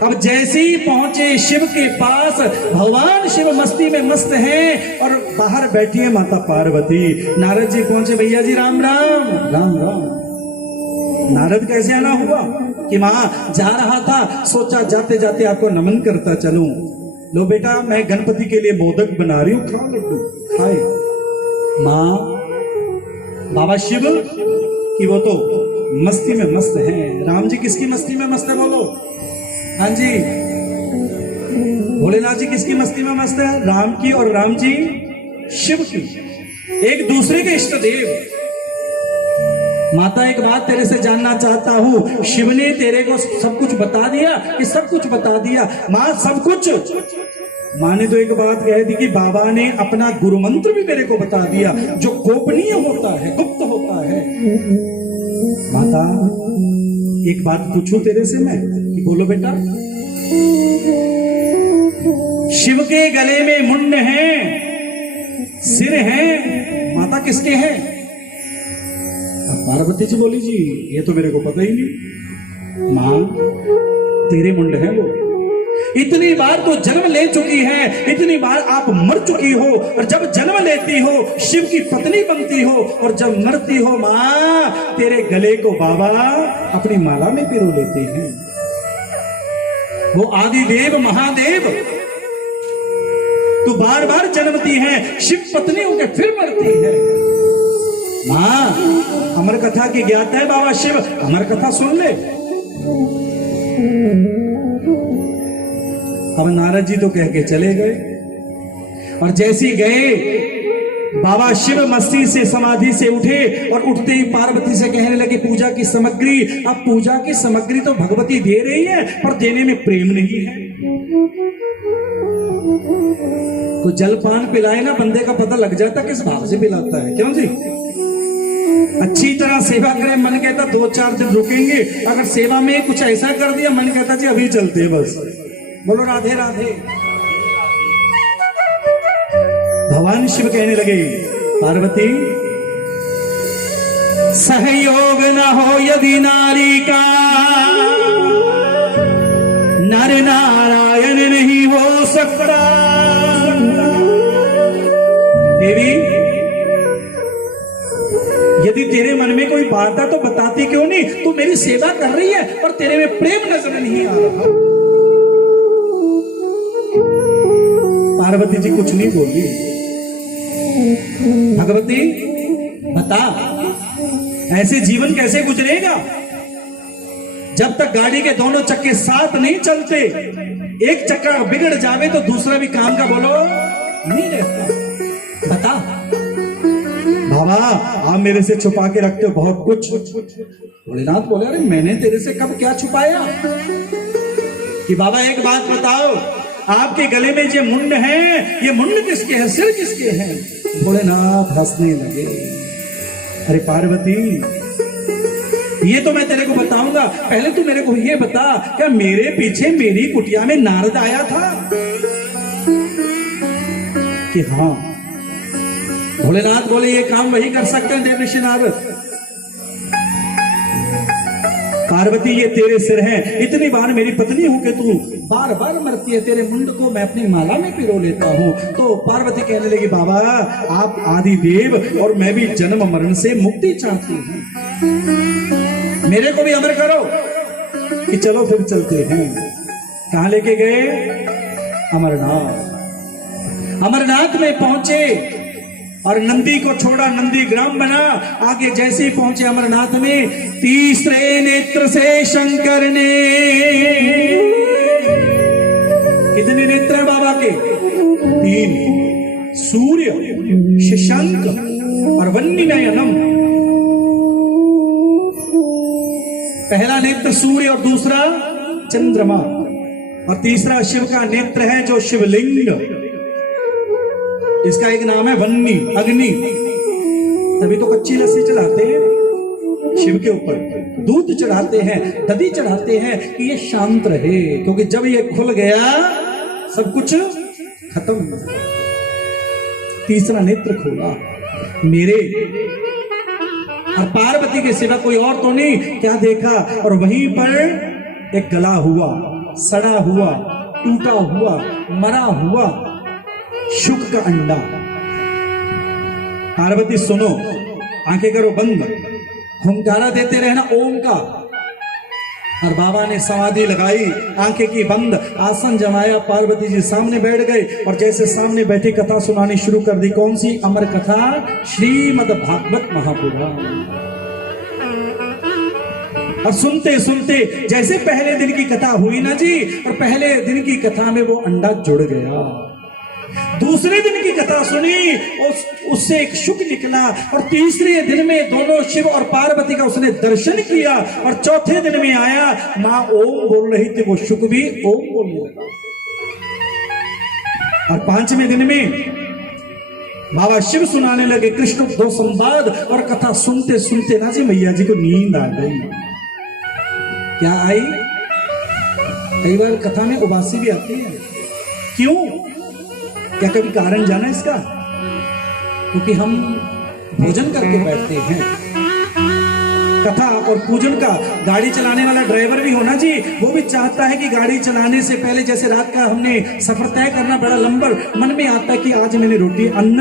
अब जैसे ही पहुंचे शिव के पास, भगवान शिव मस्ती में मस्त हैं और बाहर बैठी है माता पार्वती। नारद जी पहुंचे, भैया जी राम राम। राम राम। नारद कैसे आना हुआ कि मां जा रहा था, सोचा जाते जाते आपको नमन करता चलूं। लो बेटा, मैं गणपति के लिए मोदक बना रही हूं, खाओ लड्डू। खाए। मां बाबा शिव की वो तो मस्ती में मस्त हैं। राम जी किसकी मस्ती में मस्त है बोलो? हाँ जी, भोलेनाथ जी किसकी मस्ती में मस्त है? राम की, और राम जी शिव की, एक दूसरे के इष्ट देव। माता एक बात तेरे से जानना चाहता हूं, शिव ने तेरे को सब कुछ बता दिया कि सब कुछ बता दिया? मां सब कुछ। मां ने तो एक बात कह दी कि बाबा ने अपना गुरु मंत्र भी मेरे को बता दिया, जो गोपनीय होता है, गुप्त होता है। माता एक बात पूछूं तेरे से मैं, कि बोलो बेटा। शिव के गले में मुंड है, सिर है, माता किसके हैं? पार्वती जी बोली जी ये तो मेरे को पता ही नहीं। मां तेरे मुंड है वो। इतनी बार तो जन्म ले चुकी है, इतनी बार आप मर चुकी हो, और जब जन्म लेती हो शिव की पत्नी बनती हो, और जब मरती हो मां तेरे गले को बाबा अपनी माला में पिरो लेते हैं। वो आदिदेव महादेव, तू बार बार जन्मती है, शिव पत्नी होकर फिर मरती है। मां अमर कथा की ज्ञाता है बाबा शिव, अमर कथा सुन ले। अब नारद जी तो कह के चले गए, और जैसे गए बाबा शिव मस्ती से समाधि से उठे, और उठते ही पार्वती से कहने लगे पूजा की सामग्री। अब पूजा की सामग्री तो भगवती दे रही है, पर देने में प्रेम नहीं है। तो जलपान पिलाए ना, बंदे का पता लग जाता किस भाव से पिलाता है। क्यों जी? अच्छी तरह सेवा करें, मन कहता 2-4 दिन रुकेंगे, अगर सेवा में कुछ ऐसा कर दिया मन कहता जी अभी चलते हैं बस। बोलो राधे राधे। भगवान शिव कहने लगे पार्वती सहयोग न हो यदि नारी का, नर नारायण नहीं हो सकता। देवी यदि तेरे मन में कोई बात है तो बताती क्यों नहीं? तू मेरी सेवा कर रही है और तेरे में प्रेम नजर नहीं आ रहा। पार्वती जी कुछ नहीं बोली। भगवती बता ऐसे जीवन कैसे गुजरेगा जब तक गाड़ी के दोनों चक्के साथ नहीं चलते? एक चक्का बिगड़ जावे तो दूसरा भी काम का बोलो नहीं रहता। बता बाबा आप मेरे से छुपा के रखते हो बहुत कुछ। भोलेनाथ बोले अरे मैंने तेरे से कब क्या छुपाया? कि बाबा एक बात बताओ, आपके गले में ये मुंड है, ये मुंड किसके हैं, सिर किसके हैं? भोलेनाथ हंसने लगे। अरे पार्वती ये तो मैं तेरे को बताऊंगा, पहले तू मेरे को ये बता क्या मेरे पीछे मेरी कुटिया में नारद आया था? कि हाँ। भोलेनाथ बोले ये काम वही कर सकते हैं देव ऋषि नारद। पार्वती ये तेरे सिर हैं, इतनी बार मेरी पत्नी हूं कि तू बार बार मरती है, तेरे मुंड को मैं अपनी माला में पिरो लेता हूं। तो पार्वती कहने लगी बाबा आप आदि देव और मैं भी जन्म मरण से मुक्ति चाहती हूं, मेरे को भी अमर करो। कि चलो फिर चलते हैं। कहां लेके गए? अमरनाथ। अमरनाथ में पहुंचे और नंदी को छोड़ा, नंदी ग्राम बना। आगे जैसे ही पहुंचे अमरनाथ में, तीसरे नेत्र से शंकर ने, कितने नेत्र हैं बाबा के? 3, सूर्य, शशांक और वन्नी नयनम। पहला नेत्र सूर्य और दूसरा चंद्रमा, और तीसरा शिव का नेत्र है जो शिवलिंग, इसका एक नाम है वन्नी, अग्नि। तभी तो कच्ची लस्सी चढ़ाते हैं शिव के ऊपर, दूध चढ़ाते हैं, दधी चढ़ाते हैं कि ये शांत रहे, क्योंकि जब ये खुल गया सब कुछ खत्म। तीसरा नेत्र खोला मेरे और पार्वती के सिवा कोई और तो नहीं। क्या देखा? और वहीं पर एक गला हुआ, सड़ा हुआ, टूटा हुआ, मरा हुआ शुक का अंडा। पार्वती सुनो, आंखें करो बंद, हुंकारा देते रहना ओम का। और बाबा ने समाधि लगाई, आंखें की बंद, आसन जमाया, पार्वती जी सामने बैठ गए और जैसे सामने बैठी कथा सुनानी शुरू कर दी। कौन सी? अमर कथा, श्रीमद् भागवत महापुराण। और सुनते सुनते जैसे पहले दिन की कथा हुई ना जी, और पहले दिन की कथा में वो अंडा जुड़ गया। दूसरे दिन की कथा सुनी, उससे एक शुक निकला, और तीसरे दिन में दोनों शिव और पार्वती का उसने दर्शन किया, और चौथे दिन में आया, मां ओम बोल रही थी, वो शुक भी ओम बोलने लगा। और पांचवें दिन में बाबा शिव सुनाने लगे कृष्ण दो संवाद, और कथा सुनते सुनते ना जी मैया जी को नींद आ गई। क्या आई? कई बार कथा में उबासी भी आती है। क्यों? क्या कभी कारण जाना इसका? क्योंकि हम भोजन करके बैठते हैं। कथा और पूजन का गाड़ी चलाने वाला ड्राइवर भी होना जी, वो भी चाहता है कि गाड़ी चलाने से पहले, जैसे रात का हमने सफर तय करना बड़ा लंबा, मन में आता है कि आज मैंने रोटी अन्न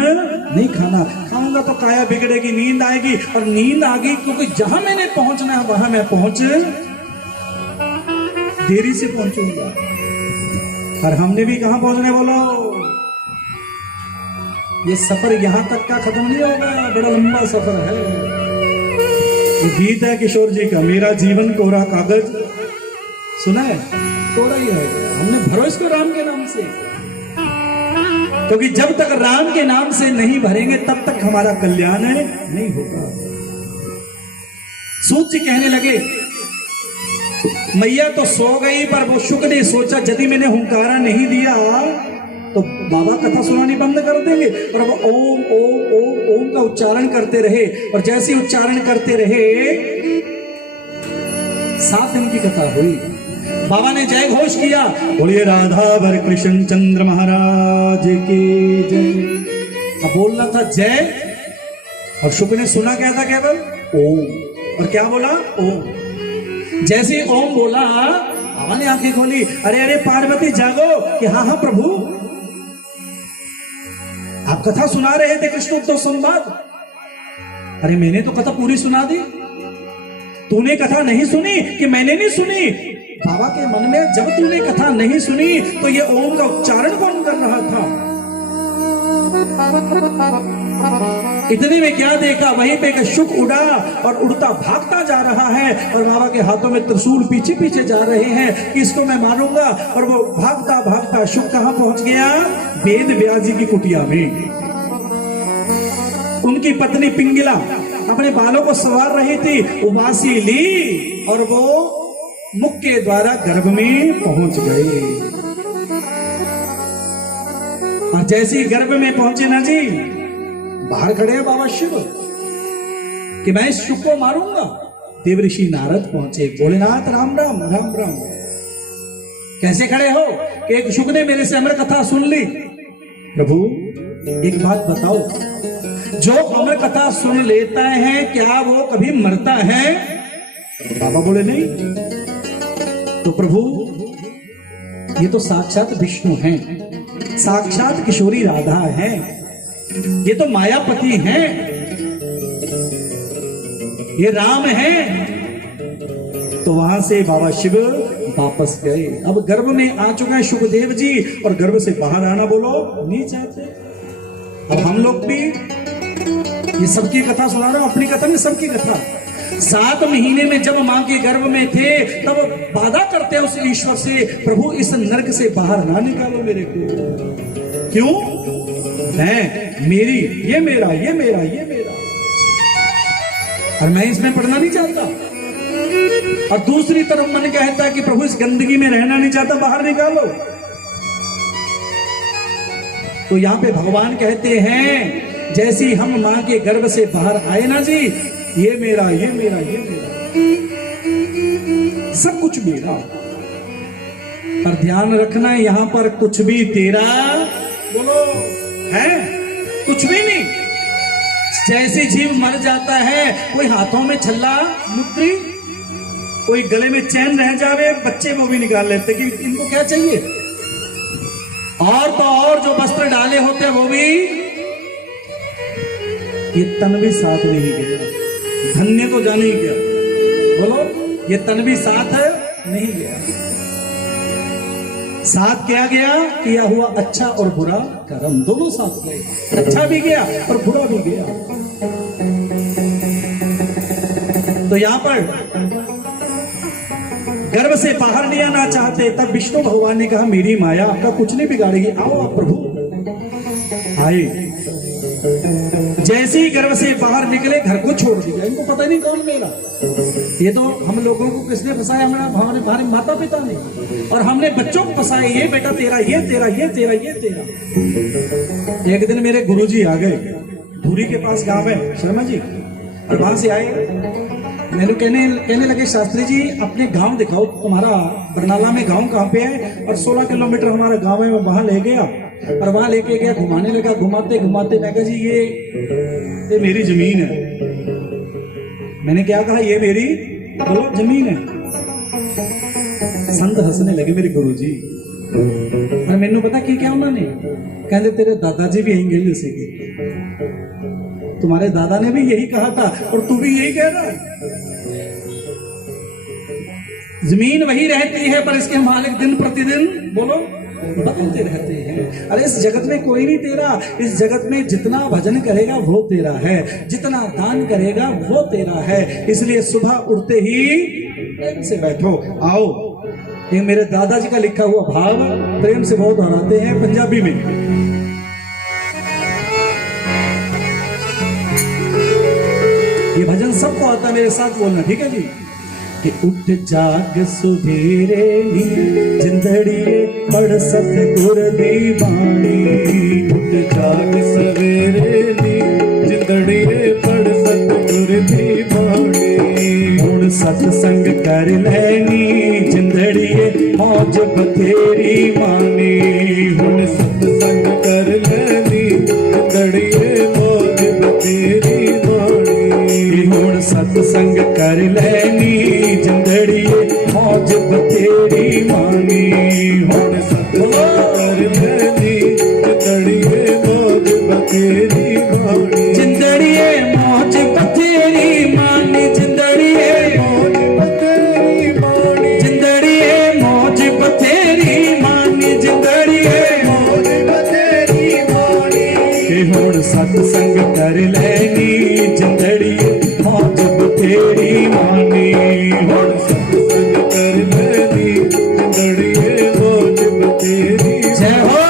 नहीं खाना, खाऊंगा तो काया बिगड़ेगी, नींद आएगी, और नींद आ गई क्योंकि जहां मैंने पहुंचना है वहां मैं पहुंच देरी से पहुंचूंगा। और हमने भी कहां पहुंचने बोलो? ये सफर यहां तक का खत्म नहीं होगा, बड़ा लंबा सफर है। ये गीत है किशोर जी का, मेरा जीवन कोरा कागज, सुना है? कोरा ही है। हमने भरो इसको राम के नाम से, क्योंकि जब तक राम के नाम से नहीं भरेंगे तब तक हमारा कल्याण नहीं होगा। सूत जी कहने लगे, मैया तो सो गई, पर वो शुक ने सोचा यदि मैंने हुंकारा नहीं दिया तो बाबा कथा सुनानी बंद कर देंगे। और अब ओम ओम ओम ओम का उच्चारण करते रहे, और जैसे उच्चारण करते रहे 7 दिन की कथा हुई। बाबा ने जय घोष किया, बोलिए राधा वर कृष्ण चंद्र महाराज की जय। अब बोलना था जय, और शुक ने सुना क्या था? केवल ओम। और क्या बोला? ओम। जैसे ओम बोला, बाबा ने आंखें खोली, अरे अरे पार्वती जागो, कि हाँ हाँ प्रभु, आप कथा सुना रहे थे कृष्ण तो संवाद। अरे मैंने तो कथा पूरी सुना दी, तूने कथा नहीं सुनी कि मैंने नहीं सुनी? बाबा के मन में जब तूने कथा नहीं सुनी तो ये ओम का उच्चारण कौन कर रहा था? इतने में क्या देखा, वहीं पे शुक उड़ा और उड़ता भागता जा रहा है, और बाबा के हाथों में त्रिशूल पीछे पीछे जा रहे हैं कि इसको मैं मारूंगा। और वो भागता भागता शुक कहां पहुंच गया? वेद व्यास जी की कुटिया में। उनकी पत्नी पिंगला अपने बालों को संवार रही थी, उबासी ली, और वो मुख के द्वारा गर्भ में पहुंच गए। और जैसे ही गर्भ में पहुंचे ना जी, बाहर खड़े हैं बाबा शिव कि मैं इस शुक को मारूंगा। देवऋषि नारद पहुंचे, भोलेनाथ राम राम राम राम। कैसे खड़े हो? कि एक शुक ने मेरे से अमर कथा सुन ली। प्रभु एक बात बताओ, जो अमर कथा सुन लेता है क्या वो कभी मरता है? बाबा बोले नहीं। तो प्रभु ये तो साक्षात विष्णु हैं, साक्षात किशोरी राधा है, ये तो मायापति हैं, ये राम हैं। तो वहां से बाबा शिव वापस गए। अब गर्भ में आ चुका है सुखदेव जी, और गर्भ से बाहर आना बोलो नहीं चाहते। अब हम लोग भी ये सबकी कथा सुना रहे हो, अपनी कथा में सबकी कथा। 7 महीने में जब मां के गर्भ में थे तब वादा करते हैं उस ईश्वर से, प्रभु इस नरक से बाहर ना निकालो मेरे को। क्यों? मैं, मेरी, ये मेरा, ये मेरा, ये मेरा, और मैं इसमें पढ़ना नहीं चाहता। और दूसरी तरफ मन कहता है कि प्रभु इस गंदगी में रहना नहीं चाहता, बाहर निकालो। तो यहां पे भगवान कहते हैं, जैसे हम मां के गर्भ से बाहर आए ना जी, ये मेरा, ये मेरा, ये मेरा, सब कुछ मेरा। पर ध्यान रखना है यहां पर कुछ भी तेरा बोलो है, कुछ भी नहीं। जैसे जीव मर जाता है, कोई हाथों में छल्ला मुद्री, कोई गले में चैन रह जावे, बच्चे वो भी निकाल लेते कि इनको क्या चाहिए। और तो और जो वस्त्र डाले होते हैं वो भी, ये तन भी साथ नहीं गया। धन्य तो जाने ही गया, बोलो ये तन भी साथ है नहीं गया। साथ क्या गया? किया हुआ अच्छा और बुरा कर्म दोनों साथ गए। अच्छा भी गया और बुरा भी गया। तो यहां पर गर्भ से बाहर नहीं आना चाहते, तब विष्णु भगवान ने कहा मेरी माया आपका कुछ नहीं बिगाड़ेगी, आओ आप प्रभु। आए, जैसे ही गर्भ से बाहर निकले घर को छोड़ दिया, इनको पता नहीं कौन मेरा, ये तो हम लोगों को किसने फंसाया, हमारे माता पिता ने, और हमने बच्चों को फंसाया, ये बेटा तेरा, ये तेरा, ये तेरा, ये तेरा। एक दिन मेरे गुरुजी आ गए, धूरी के पास गांव है शर्मा जी, और वहां से आए, मैंने कहने लगे शास्त्री जी अपने गांव दिखाओ, तुम्हारा बरनाला में गांव कहाँ पे है, और 16 किलोमीटर हमारा गांव है, मैं वहां ले गया, और वहां लेके गया, घुमाने लगा, घुमाते घुमाते मैं कहा जी ये मेरी जमीन है। मैंने क्या कहा, ये मेरी बोलो जमीन है। संत हंसने लगे मेरे गुरुजी, और मैंने पता कि क्या उन्होंने कहते तेरे दादाजी भी यही गए सीखे, तुम्हारे दादा ने भी यही कहा था और तू भी यही कह रहा है। जमीन वही रहती है पर इसके मालिक दिन प्रतिदिन बोलो बदलते रहते हैं। अरे इस जगत में कोई नहीं तेरा, इस जगत में जितना भजन करेगा वो तेरा है, जितना दान करेगा वो तेरा है। इसलिए सुबह उठते ही प्रेम से बैठो, आओ। ये मेरे दादाजी का लिखा हुआ भाव प्रेम से बहुत दोहराते हैं पंजाबी में। ये भजन सबको आता है, मेरे साथ बोलना, ठीक है जी। कि उठ जाग सुबेरे नी जिंदड़िए पढ़ सतगुर दी बाणी, उठ जाग सवेरे नी जिंदड़िए पढ़ सतगुर दी बाणी। हुण सत्संग कर लैनी जिंदड़िए मौज बथेरी मानी, हुण सत्संग कर लैनी जिंदड़िए मौज बथेरी माणी। हुण सत्संग कर लैनी जिंदड़िए मौज बथेरी मानी। हुण सत्संग कर लैनी जिंदड़िए मौज बथेरी माणी। जिंदड़िए मौज बथेरी मानी, जिंदड़िए मौज बथेरी माणी। जिंदड़िए मौज बथेरी मानी, जिंदड़िए मौज बथेरी माणी। कि हुण सत्संग कर लैनी जिंदड़िए मौज बथेरी मानी। हुण सत्संग कर लैनी जिंदड़िए मौज बथेरी। जय हो।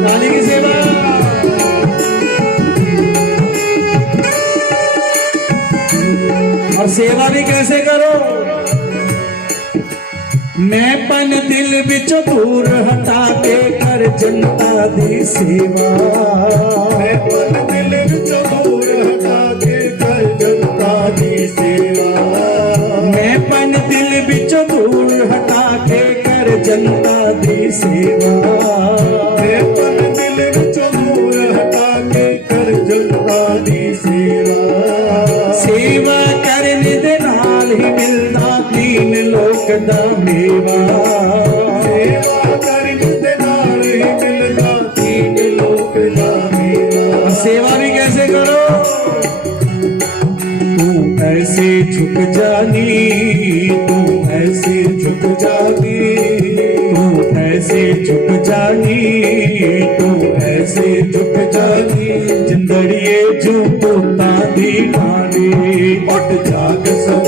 काली की सेवा। और सेवा भी कैसे करो, मैं पन दिल बिच दूर हटा के कर जनता दी सेवा। मैं पन दिल विच दूर हटा के कर जनता दी सेवा। मैं पन दिल बिच दूर हटा के कर जनता दी सेवा। मैं पन दिल विच दूर हटा के कर जनता दी सेवा। सेवा करने दे नाल ही मिलदा दीन लोक दा मेवा। सेवा करने दे नाल ही मिलदा दीन लोक दा मेवा। सेवा भी कैसे करो, तू ऐसे झुक जानी, तू ऐसे झुक जानी, तू ऐसे झुक जानी, तू ऐसे झुक जानी। जिंदड़िए जो पुता दी ठानी, उठ जाग सब